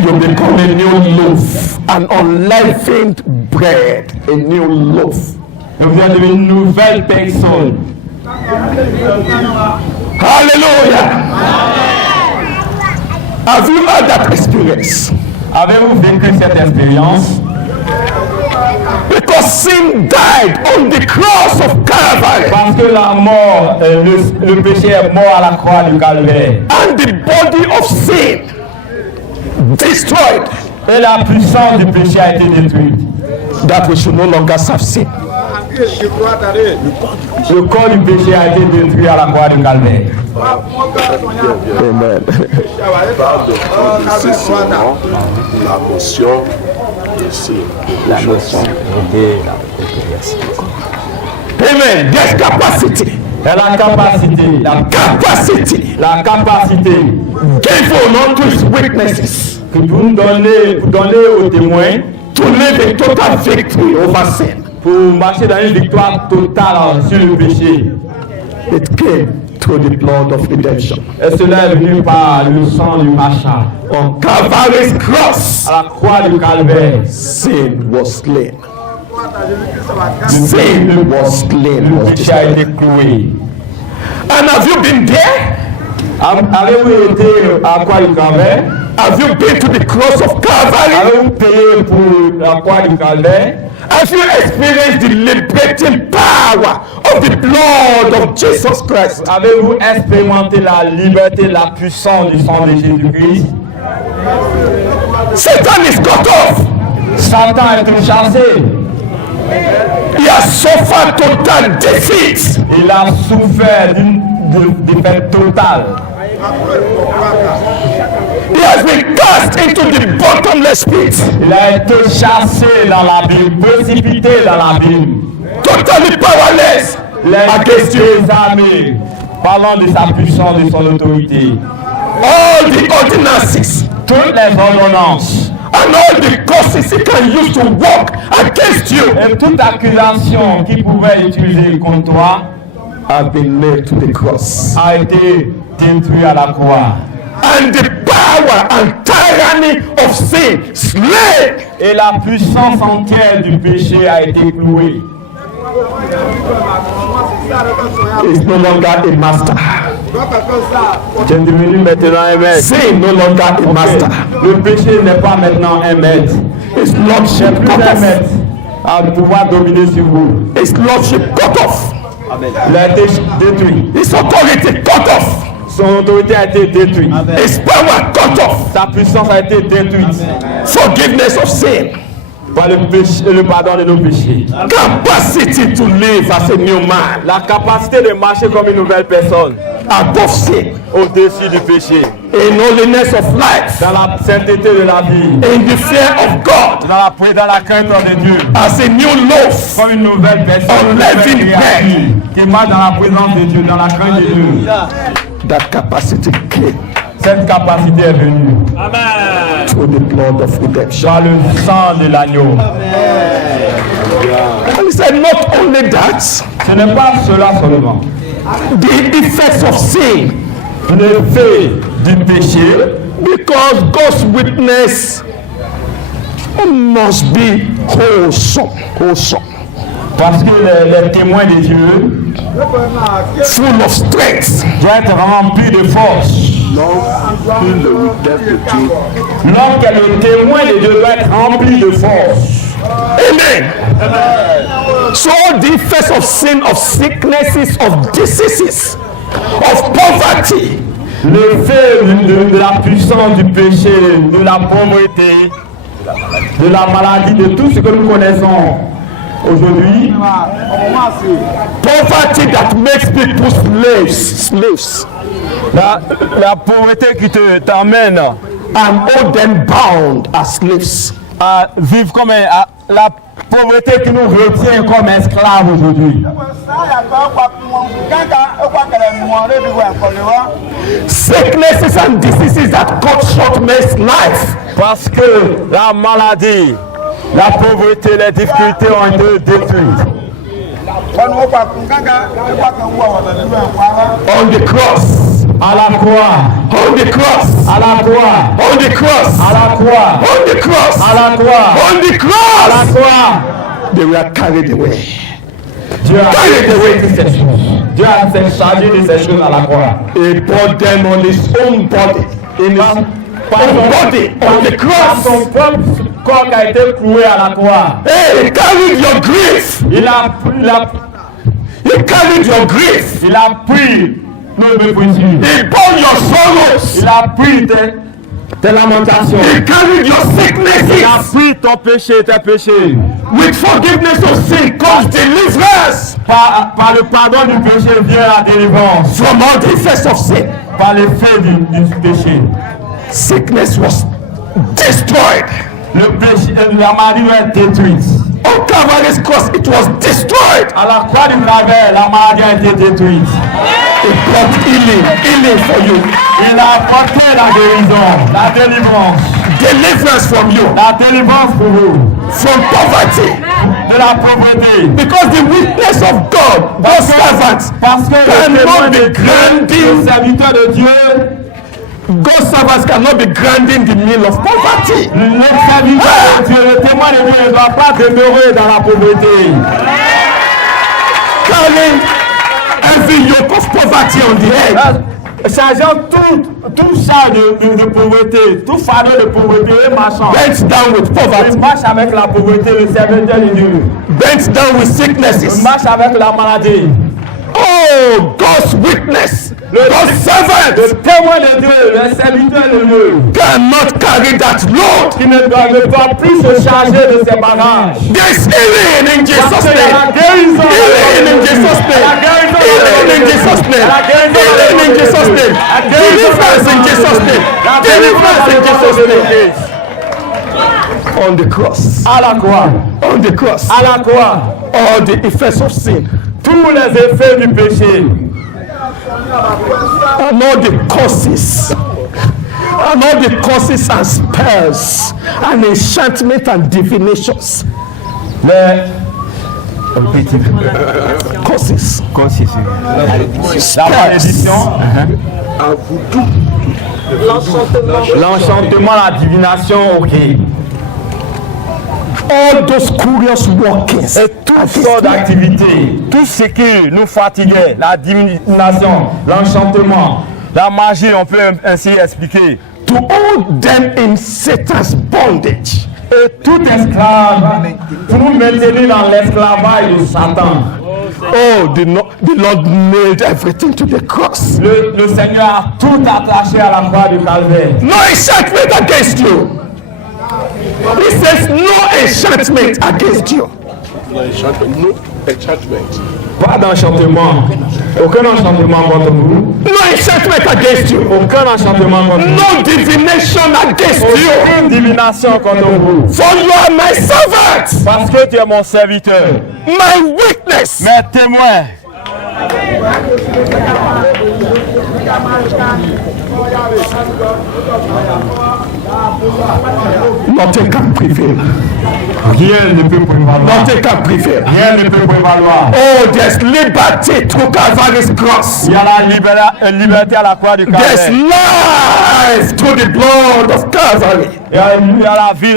You become a new loaf, an unleavened bread, a new loaf. Vous êtes une nouvelle personne. Hallelujah. Have you had that experience? Avez-vous vécu cette expérience? Because sin died on the cross of Calvary, Parce que la mort, le péché est mort à la croix du calvaire. and the body of sin destroyed, Et la puissance du péché a été détruite. that we should no longer serve sin. Le corps du péché a été détruit à la croix du calvaire. Amen. Parle de précisément la notion de sin. Amen. There's capacity. Et la capacité, La capacité given unto his witnesses que vous donnez aux témoins to live in total victory over sin. pour marcher dans une victoire totale sur le péché. It came through the blood of redemption. Et cela est venu par le sang du rachat. On Calvary's cross, À la croix du calvaire, sin was slain. Sin was slain. le péché a été cloué. And have you been there? Avez-vous été à la croix du calvaire? Have you been to the cross of Calvary? Avez-vous payé pour la croix du calvaire? Have you experienced the liberating power of the blood of Jesus Christ? Avez-vous expérimenté la liberté, la puissance du sang de Jésus-Christ? Satan is cut off. Satan est tout chassé. He has suffered total defeat. Il a souffert d'une défaite totale. He has been cast into the bottomless pit. Il a été chassé dans l'abîme, précipité dans l'abîme. Totally powerless against you. Désarmé, parlant de sa puissance, de son autorité. All the ordinances Toutes les ordonnances and all the causes he can use to work against you et toute accusation qu'il pouvait utiliser contre toi have been nailed to the cross. a été détruite à la croix. And the power and tyranny of sin slain. Et la puissance entière du péché a été clouée. He is no longer a master. Tu es devenu maintenant un maître. Sin no longer a master. Le péché n'est pas maintenant un maître. His lordship Plus cut un off. maître à pouvoir dominer sur vous. His lordship cut off. Il a été détruit. His authority cut off. Son autorité a été détruite. His power cut off. Sa puissance a été détruite Forgiveness of sin. par le pardon de nos péchés. Capacity to live as a new man. La capacité de marcher comme une nouvelle personne Above sin. au-dessus du péché. In holiness of life. Dans la sainteté de la vie. In the fear of God. Dans la crainte de Dieu. As a new loaf. Comme une nouvelle personne Unleavened bread. qui marche dans la présence de Dieu, dans la crainte de Dieu. That capacity came Cette capacité est venue through the blood of redemption. dans le sang de l'agneau. And he said, not only that, Ce n'est pas cela seulement. the effects of sin, L'effet du péché, because God's witness must be wholesome. Parce que les témoins de Dieu Full of strength. doivent être remplis de force. L'homme qui est le témoin de Dieu doit être rempli de force. Amen. So the effects of sin, of sicknesses, of diseases, of poverty, L'effet de la puissance du péché, de la pauvreté, de la maladie, de tout ce que nous connaissons aujourd'hui, poverty that makes people slaves, la pauvreté qui t'amène and hold them bound as slaves. à vivre comme la pauvreté qui nous retient comme esclaves aujourd'hui. Sicknesses and diseases that cut short men's life. Parce que la maladie, la pauvreté, les difficultés ont été détruites. On the cross, À la croix, on the cross, à la croix, on the cross, à la croix, on the cross, à la croix, on the à la cross. croix. They were carried away. Dieu a fait ces choses. Dieu a s'est chargé de ces choses à la croix. He brought them on his own body, in his own body, on the Par cross. son propre corps qui a été cloué à la croix. Hey, he carried your grief. Il a He carried your grief. pris nos méprisures. He bore your sorrows. Il a pris tes lamentations. He carried your Il a sicknesses. pris ton péché, tes péchés. With forgiveness of sin comes deliverance Par le pardon du péché vient la délivrance. from all the effects of sin. Par l'effet du péché. Sickness was destroyed. Le péché, la maladie doit être détruite. On Calvary's cross, it was destroyed. À la croix du Calvaire, la maladie a été détruite. It brought healing for you, Il a apporté la guérison, la délivrance. deliverance from you, La délivrance pour vous. from poverty. De la pauvreté. Because the witness of God, God's servants, Parce que le témoin cannot de be Dieu, grinding. le serviteur de Dieu, God's servants cannot be grinding the mill of poverty. le serviteur de Dieu, le témoin de Dieu ne doit pas demeurer dans la pauvreté. Carrying every yoke of poverty on the head. Chargeant tout charge de pauvreté, tout fardeau de pauvreté et marchant. Bent down with Il poverty. marche avec la pauvreté, le serviteur de Dieu. Bent down with Il sicknesses. marche avec la maladie. Oh, God's witness, God's servant Le témoin de Dieu, le serviteur de Dieu, cannot carry that load. qui ne doit plus se charger de ses bagages. There's healing in Jesus' Parce qu'il y a la name. guérison. Healing in Jesus' name. Healing in Jesus' name. Healing in Jesus' name. Deliverance in Jesus' name. Deliverance in Jesus' name. On the cross. À la croix. On the cross. À la croix. All the effects of sin Tous les effets du péché. and all the causes. And all the causes and spells and enchantment and divinations. Les Causes. la malédiction, Un voodoo. l'enchantement, la divination, ok. All those curious workings. Et toutes sortes d'activités, tout ce qui nous fatiguait, la divination, l'enchantement, la magie, on peut ainsi expliquer. To hold them in Satan's bondage. Et tout esclave, pour nous maintenir dans l'esclavage de Satan. Oh, the Lord nailed everything to the cross. Le Seigneur a tout attaché à la croix du Calvaire. No enchantment against you. He says no enchantment against you. No enchantment. Pas d'enchantement. Aucun enchantement contre vous. No enchantment against you. Aucun enchantement contre vous. No divination against you. Aucune divination contre vous. For you are my servant, Parce que tu es mon serviteur. my witness. Mes témoins. Nothing can prevail. Rien ne peut prévaloir. Nothing can prevail. Rien ne peut prévaloir. Oh, there's liberty through Calvary's cross. Il y a la liberté à la croix du There's Calvaire. life through the blood of Calvary. Il y a la vie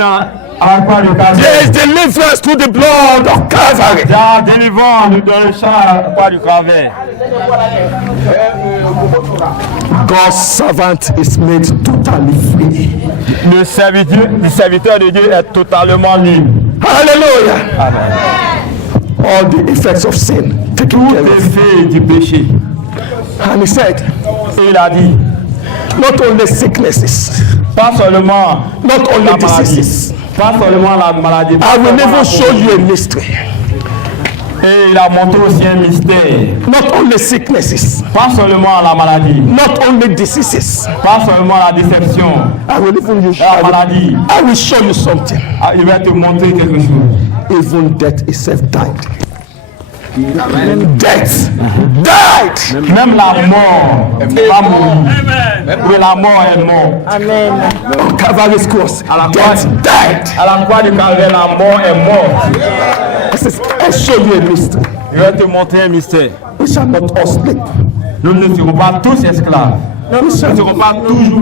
À la croix de Calvaire. There is deliverance through the blood of Calvary. Il y a délivrance dans le champ à la croix du Calvaire. God's servant is made totally free. Le serviteur de Dieu est totalement libre. Hallelujah. Amen. All the effects of sin taken Tout care of. effet du péché. And he said, Et il a dit, not only sicknesses, pas seulement not only la maladie, diseases, pas seulement la maladie, pas I will seulement even la show you a mystery. Et il a montré aussi un mystère. Not only sicknesses, Pas seulement la maladie, not only diseases. pas seulement la déception, I will even la maladie. I will show you something. Ah, il va te montrer quelque chose. Even death itself died. Death died. Même la mort va mourir. Oui, la mort est morte. On Calvary's cross, À la death croix. died. À la croix du Calvaire, la mort est morte. I says, I show you a mystery. Il va te montrer un mystère. We shall not all sleep. Nous ne serons pas tous esclaves. We Nous ne shall, serons pas toujours.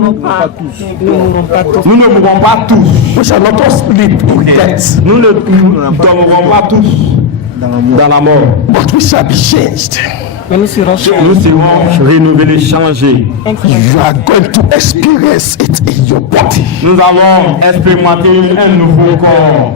Nous ne mourrons pas tous. we shall not all sleep in death, Nous ne dormirons pas tous dans la mort. but we shall be changed. Nous serons renouvelés, changés. You are going to experience it in your body. Nous allons expérimenter un nouveau corps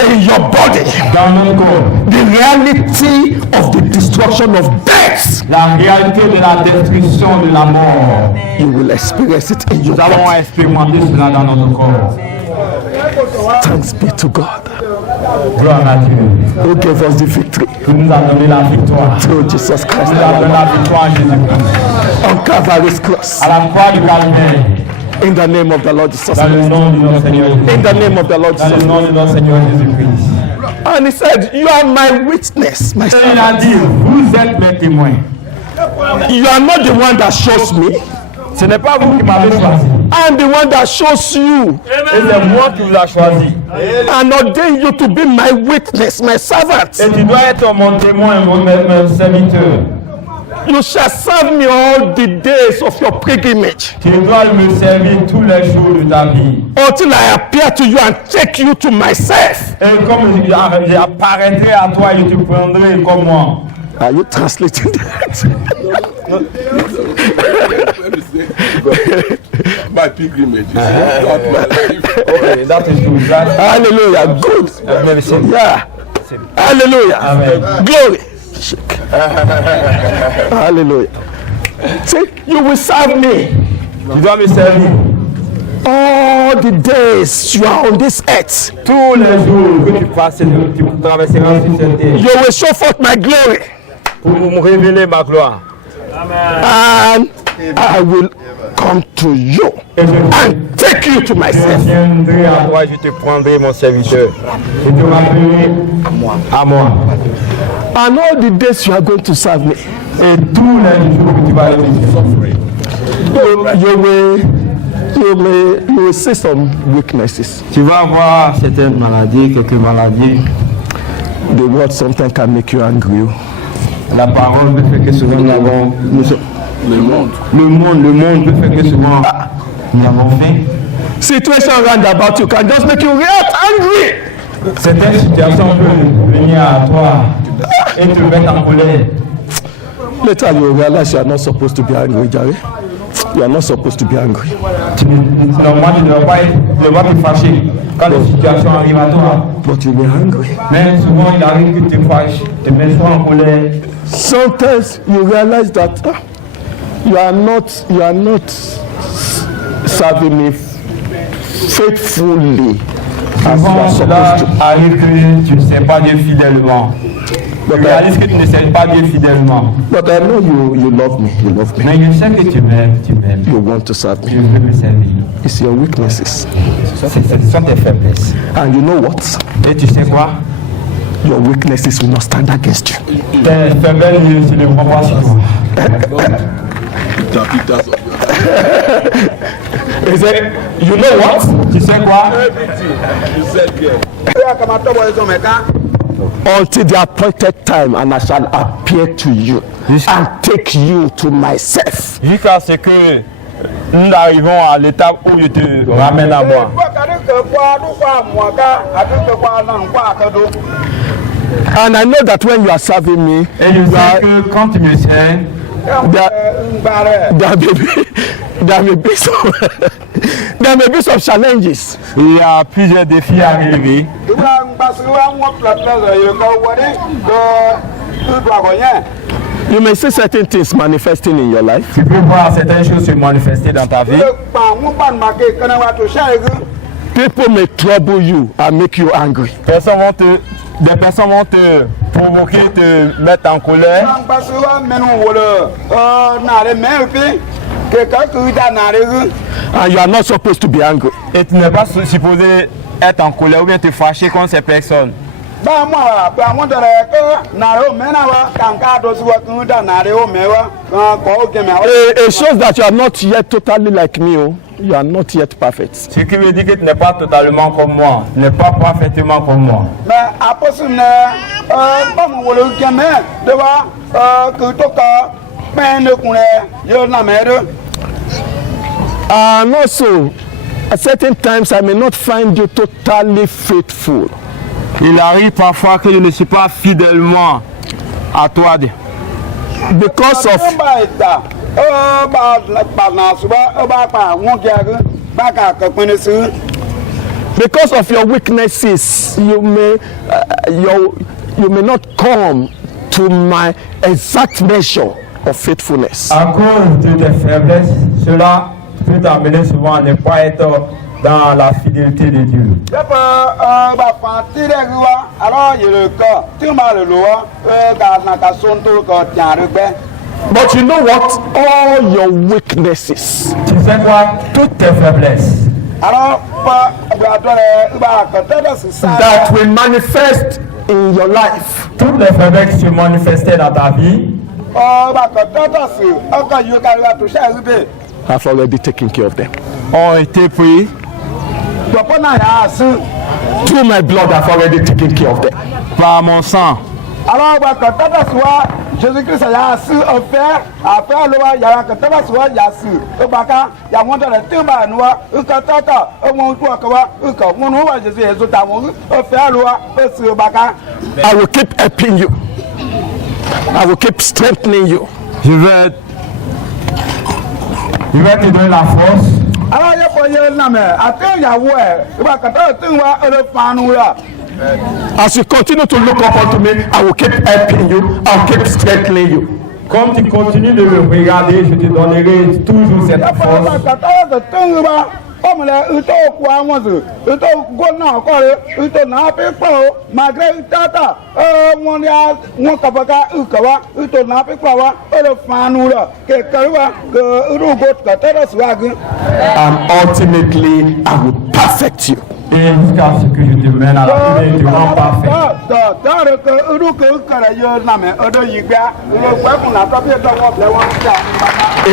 In your body. dans notre corps. The reality of the destruction of death. La réalité de la destruction de la mort. You will experience it in your Nous allons body. expérimenter cela dans notre corps. Thanks be to God Gloire à Dieu. who gave us the victory Qui nous a donné la victoire. through Jesus Christ. Nous a donné la victoire à Jésus-Christ. On Calvary's cross. À la croix du Calvaire. In the name of the Lord Jesus Dans le Christ. nom de notre Seigneur Jésus. In the name of the Lord Dans le Jesus nom de notre Seigneur Jésus-Christ. Christ. And he said, you are my witness, my Et il son. a dit, vous êtes mes témoins. You are not the one that shows me. Ce n'est pas vous qui m'avez choisi. I'm the one that shows you Et c'est moi qui vous a choisi. and ordain you to be my witness, my servant. Et tu dois être mon témoin, mon serviteur. You shall serve me all the days of your pilgrimage Tu dois me servir tous les jours de ta vie. until I appear to you and take you to myself. Et comme j'apparaîtrai à toi et tu prendrai comme moi. Are you translating that? My pilgrimage is not my life. Okay, that is true. Hallelujah. Good. Yeah. Hallelujah. Amen. Glory. Hallelujah. See, you will serve me Tu dois me servir all the days you are on this earth. tous les jours que tu passes, tu traverseras sur cette terre You will show forth my glory, pour me révéler ma gloire. and I will come to you Et je and take you to myself. viendrai à toi et je te prendrai mon serviteur. Je te rappellerai à moi. And all the days you are going to serve me, Et tous les jours que tu vas être you will see some weaknesses. tu vas avoir certaines maladies, quelques maladies. The word sometimes can make you angry. La parole peut faire que souvent nous avons. Le monde peut faire que souvent nous avons faim. Situation around about you can just make you react angry. Certaines situations peuvent venir à toi et te mettre en colère. Later you realize you are not supposed to be angry, Jerry. You are not supposed to be angry. Normalement, tu ne dois pas te fâcher quand les situations arrivent à toi. But you were angry. Mais souvent, il arrive que tu te fâches, te mets soit en colère. Sometimes you realize that you are not serving me faithfully as you Souvent, are cela supposed to. arrive que tu ne sais pas Dieu fidèlement. Tu réalises que tu ne sais pas Dieu fidèlement. But I know you love me. You love me. Mais je sais que tu m'aimes. You want to serve Je me. veux me servir. It's your weaknesses. Ce sont tes faiblesses. And you know what? Et tu sais quoi? Your weaknesses will not stand against you. Tes faiblesses ne se lèveront pas sur toi. Is it, you know what? Tu sais quoi? Until the appointed time, and I shall appear to you and take you to myself. Jusqu'à ce que nous arrivons à l'étape où je te ramène à moi. And I know that when you are serving me, Et je sais que quand tu me sers, there may be some there may be some challenges. il y a plusieurs défis à relever. You may see certain things manifesting in your life. Tu peux voir certaines choses se manifester dans ta vie. People may trouble you and make you angry. Des personnes vont te provoquer, te mettre en colère. And you are not supposed to be angry. Et tu n'es pas supposé être en colère ou bien te fâcher contre ces personnes. It shows that you are not yet totally like me. Oh. You are not yet perfect. Ce qui veut dire que tu n'es pas totalement comme moi, tu n'es pas parfaitement comme moi. And also, at certain times, I may not find you totally faithful. Il arrive parfois que je ne suis pas fidèlement à toi. Because of your weaknesses, you may not come to my exact measure of faithfulness. À cause de tes faiblesses, cela peut t'amener souvent à ne pas être dans la fidélité de Dieu. But you know what? All your weaknesses, Tu sais quoi? Toutes tes faiblesses that will manifest in your life, toutes les faiblesses qui se manifestaient dans ta vie, I've already taken care of them. ont été prises. Through my blood, I've already taken care of them. Par mon sang. Jésus-Christ a su faire le roi, il y a un catastrophe, il y a su. Il y a monté le timba noir, un catastrophe, un montoir, un roi, Jésus est au tamon, faire le roi, sur Baka. I will keep helping you. I will keep strengthening you. Je vais te donner la force. Alors, il y a pas de name. Attends, il y a ouais. Il va catastrophe, le fan. As you continue to look up unto me, I will keep helping you. I will keep strengthening you. Comme tu continues de me regarder, je te donnerai toujours cette force. And ultimately, I will perfect you. Et jusqu'à ce que je te mène à la fin, tu rends parfait. In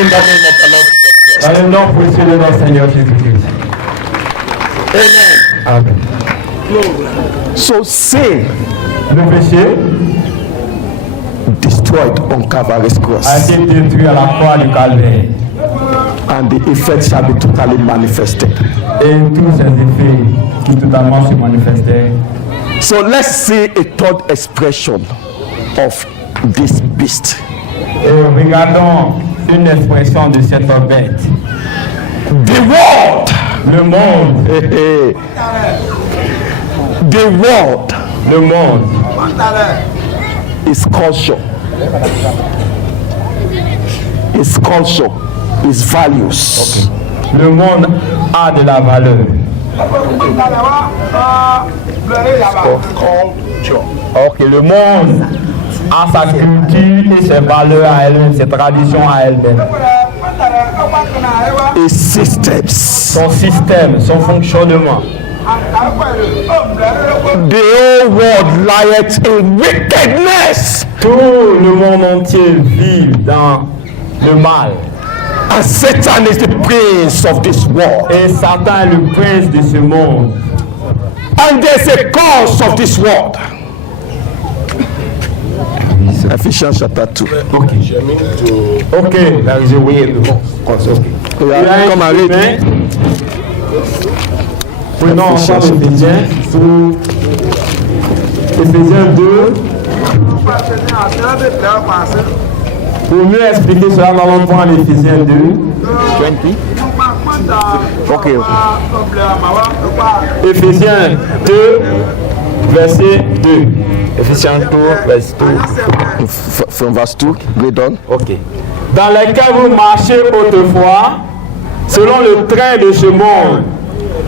the name of the Lord Jesus Christ. Dans le nom précieux de notre Seigneur Jésus-Christ. Amen. Amen. So sin Le péché destroyed on Calvary's a cross, été détruit à la croix du Calvaire. and the effect shall be totally manifested. Et tous ces effets qui totalement se manifestaient. So let's see a third expression of this beast. Et regardons une expression de cette bête. The world, Le monde, the world le monde is culture. Is culture, is values. le monde a de la valeur. Ok, le monde a sa culture et ses valeurs à elle-même, ses traditions à elle-même. Is systems. Son système, son fonctionnement. The whole world lieth in wickedness, Tout le monde entier vit dans le mal. and Satan is the prince of this world. Et Satan est le prince de ce monde. And there's a cause of this world. Ephesians chapter 2. Ok, there is a way. Yeah, come and read. Prenons ensemble Éphésiens, sous Éphésiens 2. Pour mieux expliquer cela, nous allons prendre Éphésiens 2. 20. Ok. Éphésiens 2, verset 2. Éphésiens 2, verset 2. From verse 2, read on. Ok. Dans lesquels vous marchez autrefois, selon le train de ce monde,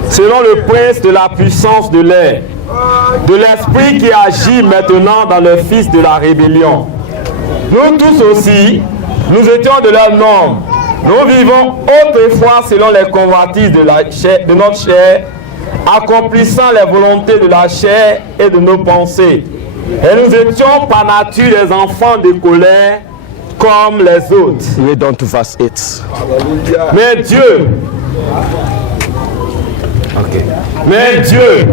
selon le prince de la puissance de l'air, de l'esprit qui agit maintenant dans le fils de la rébellion. Nous tous aussi, nous étions de leur norme. Nous vivons autrefois selon les convoitises de notre chair, accomplissant les volontés de la chair et de nos pensées. Et nous étions par nature des enfants de colère comme les autres. Read on to verse 8. Mais Dieu,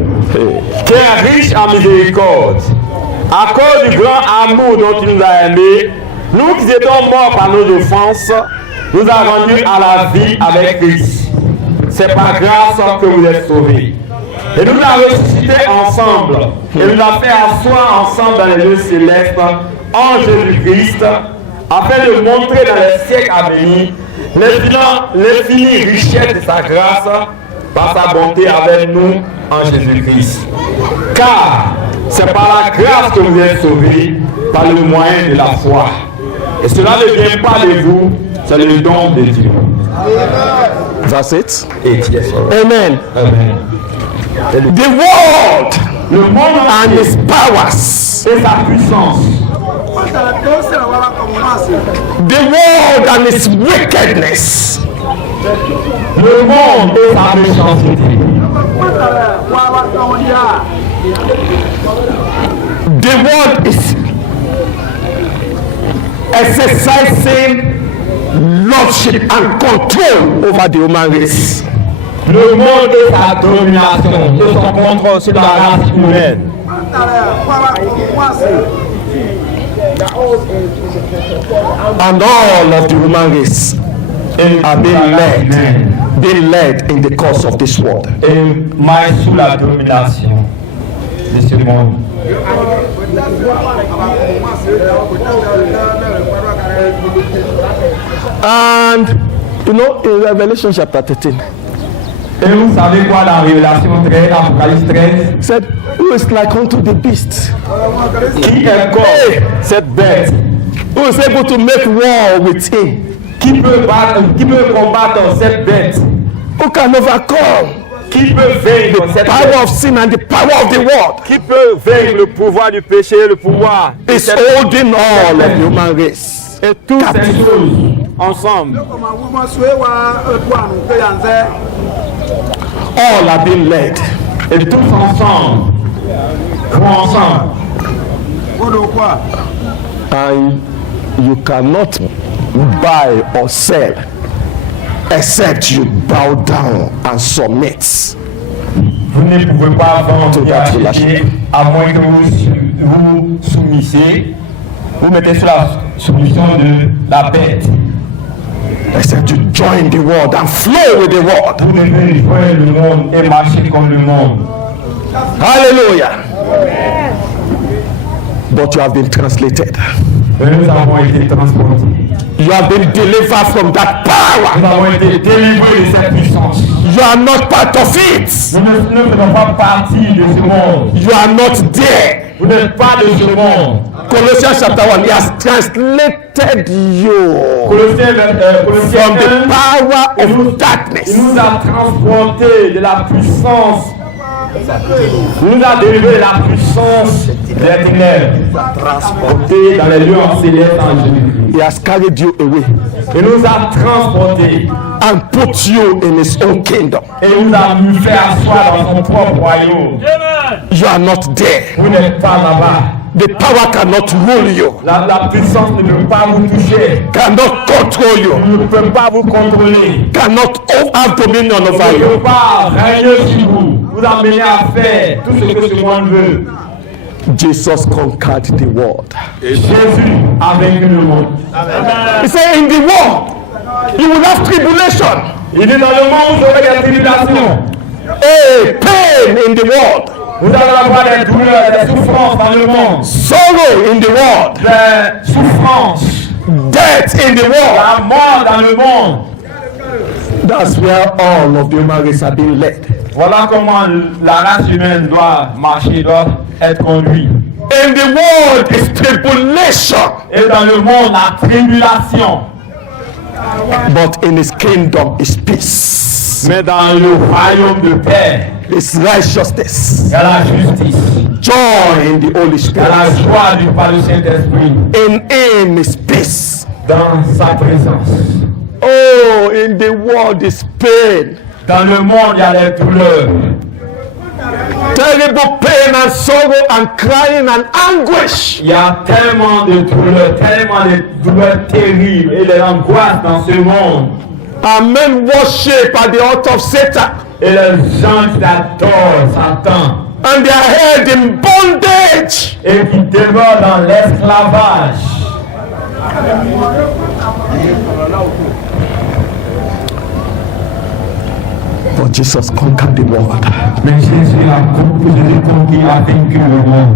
qui est riche en miséricorde, à cause du grand amour dont il nous a aimés, nous qui étions morts par nos offenses, nous a rendus à la vie avec Christ. C'est par grâce que vous êtes sauvés. Et nous l'a ressuscité ensemble, et nous l'a fait asseoir ensemble dans les lieux célestes en Jésus-Christ, afin de montrer dans les siècles à venir l'infinie richesse de sa grâce par sa bonté avec nous en Jésus-Christ. Car c'est par la grâce que vous êtes sauvés, par le moyen de la foi. Et cela ne vient pas de vous, c'est le don de Dieu. Verse 8. Yes. Amen. Amen. The world Le monde and entier its powers. et sa puissance. The world and its wickedness. Le monde et sa méchanceté. The world is exercising lordship and control over the human race. Le monde et sa domination et son contrôle sur la race humaine. And all of the human race are being led in the course of this world. Et mais sous la domination de ce monde. And you know, in Revelation chapter 13, Et vous savez quoi dans Révélation 13, Apocalypse 13? it said, who is like unto the beast, Qui est comme cette bête? who is able to make war with him, Qui peut combattre cette bête? who can overcome Qui peut vaincre the cette power bête? of sin and the power of the world. Qui peut vaincre le pouvoir du péché et le pouvoir de Is cette holding all of the human race. et toutes ces choses ensemble? All are being led. Et tous ensemble vont ensemble. And you cannot buy or sell except you bow down and submit. Vous ne pouvez pas vendre et that acheter relationship. à moins que vous soumissiez. Vous mettez sur la soumission de la bête. Except you join the world and flow with the world. Vous devez jouer le monde et marcher comme le monde. Hallelujah. But you have been translated. Et nous avons été transportés. You have been delivered from that Nous power. avons été délivrés de cette puissance. You are not part of it. Nous ne faisons pas partie de ce monde. You are not there. Vous n'êtes pas de ce monde. Colossians chapter 1, he has translated you Colossiens from the 1, power il of nous darkness a transportés de la puissance. Il nous a délivré de la puissance des ténèbres. Transportés dans les lieux célestes en Jésus-Christ. He has carried you away Il nous a transportés and put you in his own kingdom. et nous a mis fait asseoir dans son propre royaume. You are not there. Vous n'êtes pas là-bas. The power cannot rule you, La puissance ne peut pas vous toucher. cannot control you, Ne peut pas vous contrôler. cannot have dominion Ne over peut you. pas régner sur vous. Vous amener à faire tout ce que ce monde veut. Jesus conquered the world. Jésus a vaincu le monde. He said, in the world, you will have tribulation. Il dit dans le monde, vous aurez des tribulations. pain in the world. Vous allez avoir des douleurs, des souffrances dans le monde. Sorrow in the world. Des souffrances. Death in the world. La mort dans le monde. That's where all of the human race are being led. Voilà comment la race humaine doit marcher, doit être conduite. In the world is tribulation. Et dans le monde, la tribulation. But in his kingdom is peace. Mais dans le royaume de paix, It's righteousness. il y a la justice. Joy in the Holy Il y a Spirit. la joie du par le Saint-Esprit. In him is peace. Dans sa présence. Oh, in the world is pain. Dans le monde, il y a les douleurs. Terrible pain and sorrow and crying and anguish. Il y a tellement de douleurs terribles et de l'angoisse dans ce monde. And men worship at the altar of Satan. Et les gens qui adorent Satan And they are held in bondage. et qui demeurent dans l'esclavage. But Jesus conquered the world. Mais Jésus a conquis, a vaincu le monde.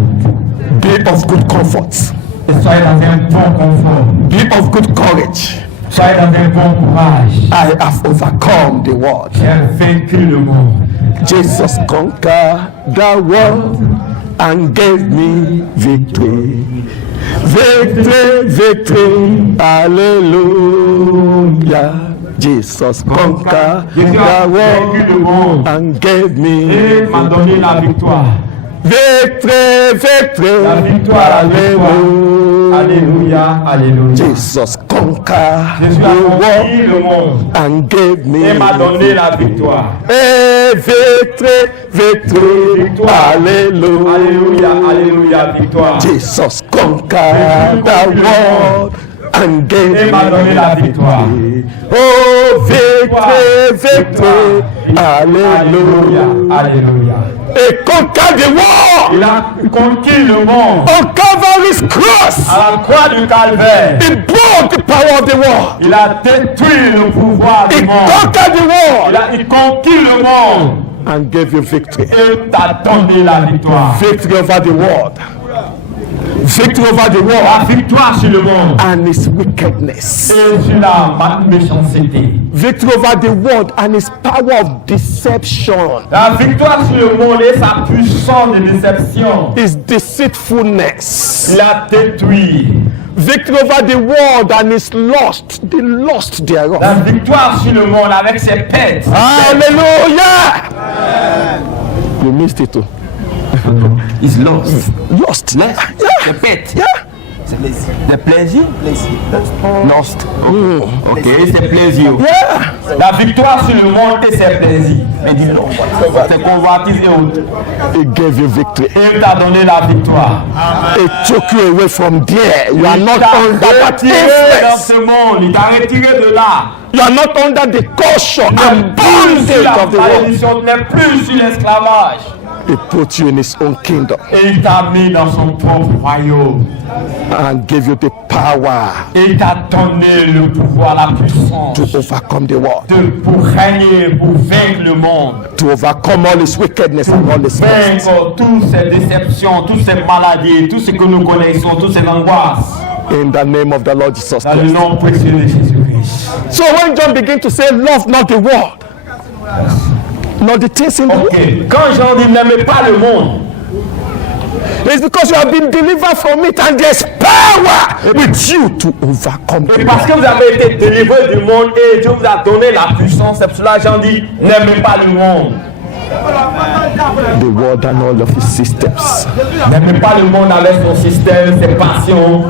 Be of good comfort. Et soyez dans un bon confort. Be of good courage. Soyez dans un bon courage. I have overcome the world. J'ai vaincu le monde. Jesus conquered the world and gave me victory. Victory, victory, hallelujah. Jesus conquered Jésus a the vaincu le world monde and gave et me m'a donné la victoire. victory, victory, La victoire, la victoire. hallelujah. Alléluia, alléluia. Jesus conquered Jésus a the conquis world le monde and gave me et m'a donné la victoire. hey, victory, victory, Victoire. hallelujah. Alléluia, alléluia, victoire. Jesus conquered the world and gave Et m'a donné la victoire. me oh victory, victory, Alléluia, hallelujah. alléluia. He conquered the world Il a conquis le monde on Calvary's cross. à la croix du calvaire. He broke the power of the world. Il a détruit le pouvoir He du monde. conquered the world Il conquis le monde and gave you victory. et t'a donné la victoire. Victory over the world. Victory over the La world victoire sur le monde and its wickedness. et sur la méchanceté. Victory over the world and its power of deception. La victoire sur le monde et sa puissance de déception. Its deceitfulness. Il a détruit. Victory over the world and its lust, the lust thereof. La victoire sur le monde avec ses pètes. Hallelujah! You missed it too. Is lost. Lust. Lust. Yeah. The pet. Yeah. The pleasure. Lost. Ok, c'est plaisir. Yeah. La victoire sur le monde et ses plaisirs. Mais dis-le. C'est convoitise et autres. He gave you victory. Il t'a donné la victoire. He took you away from there. You are Il not t'a under that retiré dans influence. ce monde. Il t'a retiré de là. You are not under the caution and Plus sur bondage la of the world. malédiction, tu n'es plus sur l'esclavage. He put you in his own kingdom Et il t'a mis dans son propre royaume. and gave you the power Et il t'a donné le pouvoir, la puissance to overcome the world, pour régner, pour vaincre le monde. to overcome all his wickedness and all his lust. Vaincre toutes ces déceptions, toutes ces maladies, tout ce que nous connaissons, toutes ces angoisses. In the name of the Lord Jesus Dans le Christ. nom précieux de Jésus-Christ. So when John began to say, love not the world, not the things in the world, Ok. Quand Jean dit n'aimez pas le monde, it's because you have been delivered from it and there's power with you to overcome et the parce que world. vous avez été délivré du monde et Dieu vous a donné la puissance, c'est pour cela que Jean dit n'aimez pas le monde. The world and all of its systems, N'aimez pas le monde avec son système, ses passions,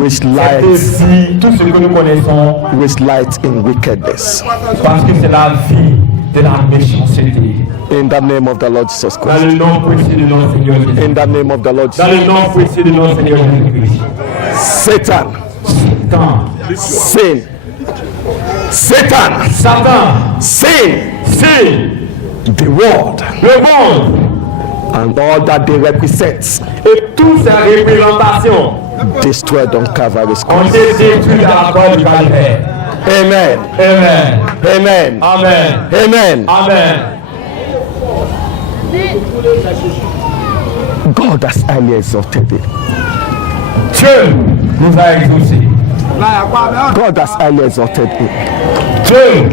which ses light, désirs, tout ce que nous connaissons, which light in wickedness. parce que c'est la vie de la méchanceté. In the name of the Lord Jesus Dans Christ. le nom précieux de notre Seigneur Jésus. In the name of the Lord Dans Jesus. le nom précieux de notre Seigneur Jésus-Christ. Satan, Satan, sin, Satan, Satan, sin, c'est the world, le monde and all that they represent, et toutes ces représentations destroyed on Calvary's ont cross. été détruites à la croix du calvaire. Amen. Amen. Amen. Amen. Amen. Amen. God has highly exalted him. Dieu nous a exaucés. God has highly exalted him Dieu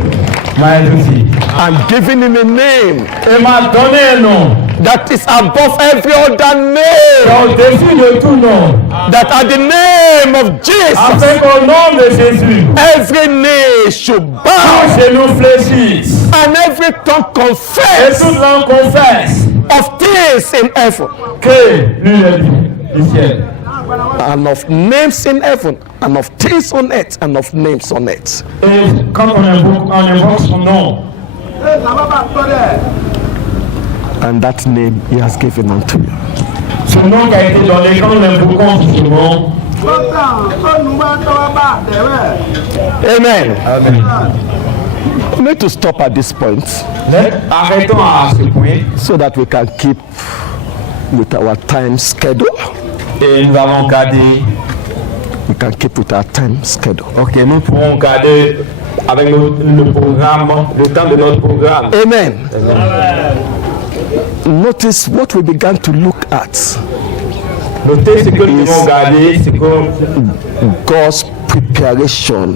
m'a exaucé. and given him a name Et m'a donné un nom. that is above every other name. Au-dessus de tout nom. That at the name of Jesus, Afin qu'au nom de Jésus, every knee should tous bow genoux fléchissent. and every tongue Et confess toute langue confesse of things in heaven que lui est du ciel. and of names in heaven and of things on earth and of names on earth. Et quand on invoque son nom, And that name he has given unto you. ce nom qui a été donné, quand nous invoquons ce nom, Amen. Amen. We need to stop at this point Mais arrêtons à ce point so that we can keep with our time schedule. et nous allons garder, We can keep with our time schedule. ok, nous pourrons garder avec le programme, le temps de notre programme. Amen. Notice what we began to look at. Notez ce que nous devons garder, c'est que God's preparation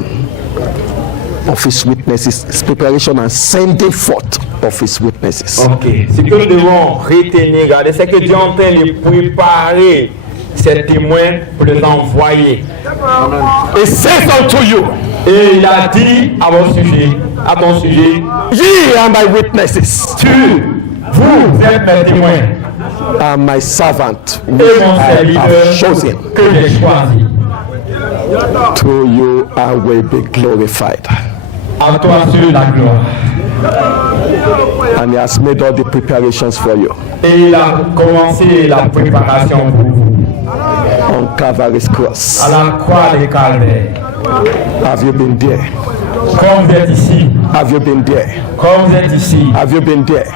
of his witnesses, his preparation and sending forth of his witnesses. ok, ce que nous devons retenir, garder, c'est que Dieu est en train de préparer ses témoins pour les envoyer. He says unto you, Et il a dit à mon sujet, à ton sujet, ye are my witnesses, vous êtes mes témoins and my servant et which mon I serviteur have chosen. que j'ai choisi. Through you I will be glorified. À toi seul la gloire. And he has made all the preparations for you Et il a commencé la préparation pour vous. on Calvary's cross. À la croix des Calvaires. Have you been there? Comme vous êtes ici, Have you been there? comme vous êtes ici, Have you been there?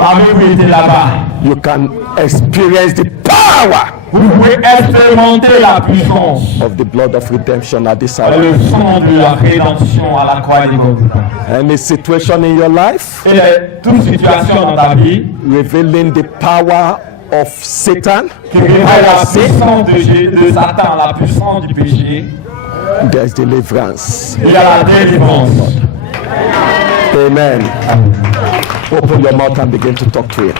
avez-vous été là-bas? You can experience the power Vous pouvez expérimenter la puissance, of the blood of redemption at this hour. le sang de la rédemption à la croix des Golgotha. Any situation in your life Et toute situation dans ta vie revealing the power of Satan, qui révèle la puissance de Satan, la puissance du péché, there's deliverance. il y a la délivrance. Amen. Open your mouth and begin to talk to him.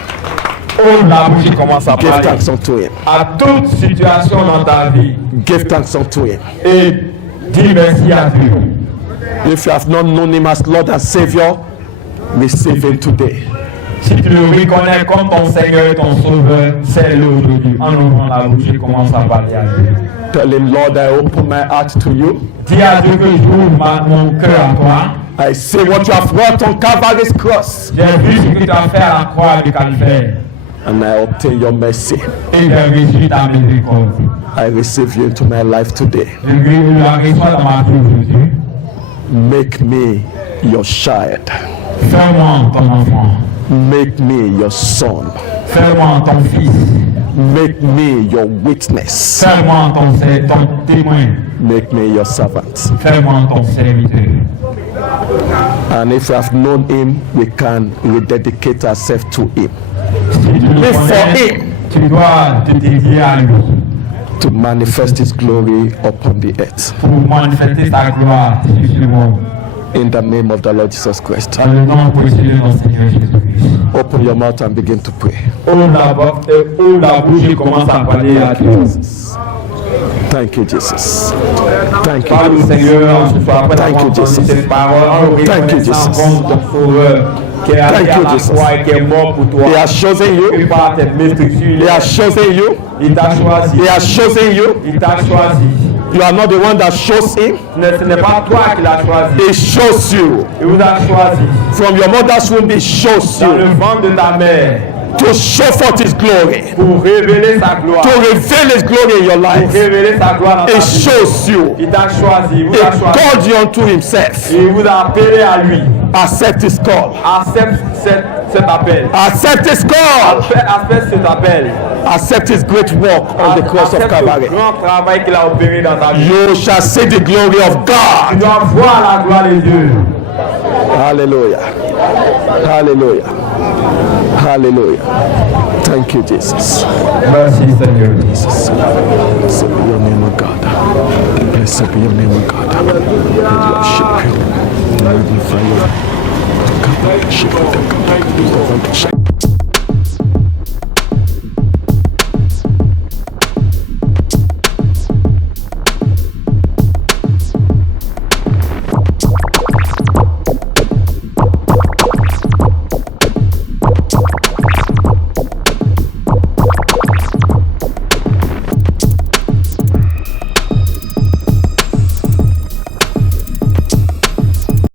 Ouvre la bouche et commence à Give parler thanks unto him. à toute situation dans ta vie Give thanks unto him. et dis merci à Dieu. If you have not known him as Lord and Savior, receive him today. Si tu le reconnais comme ton Seigneur et ton Sauveur, c'est le aujourd'hui. En ouvrant la bouche et commence à parler à Dieu. Tell him, Lord, I open my heart to you. Dis à Dieu que j'ouvre mon cœur à toi. I see what you have wrought on Calvary's cross, J'ai vu ce que tu as fait à la croix du Calvaire and I obtain your mercy. et j'ai reçu ta miséricorde. I receive you into my life today. Je la reçois dans ma vie aujourd'hui. Make me your child. Fais-moi ton enfant. Make me your son. Fais-moi ton fils. Make me your witness. Fais-moi ton témoin. Make me your servant. Fais-moi ton serviteur. And if we have known him, we can rededicate ourselves to him Si tu le Live for connais, him. tu dois te dédier à lui to manifest his glory upon the earth. pour manifester sa gloire sur le monde. In the name of the Lord Jesus Christ. Dans le nom précieux de notre Seigneur Jésus-Christ. Open your mouth and begin to pray. Ouvre la bouche et commence à parler à Dieu. Thank you, Jesus. Thank you. Parle au Seigneur, après Thank you, avoir entendu Jesus. cette parole, en Thank you, reconnaissant Jesus. comme ton sauveur, qui est Thank allé à you, la Jesus. croix et qui est mort pour toi. He has chosen Et you. par tes He destructions, has chosen you. il t'a choisi. He has chosen you. Il t'a choisi. You are not the one that chose him. Ce n'est pas toi qui l'as choisi. He chose you. Il vous a choisi. From your mother's womb, he chose Dans le you ventre de ta mère. to show forth his glory, Pour révéler sa gloire. to reveal his glory in your Pour life. révéler sa gloire dans ta He vie. chose you. Il t'a choisi. Il vous He a choisi. called you unto himself. Il vous a appelé à lui. Accept his call. Accepte cet appel. Accept his call. Accepte cet appel. Accept his great work on the cross of Accepte Calvary. le grand travail qu'il a opéré dans ta vie. You shall see the glory of Tu God. dois voir la gloire de Dieu. Hallelujah. Hallelujah. Hallelujah. Thank you, Jesus. Merci Seigneur. Blessed be your name, O God. Blessed be your name, O God. We worship you. We magnify you. God, worship you.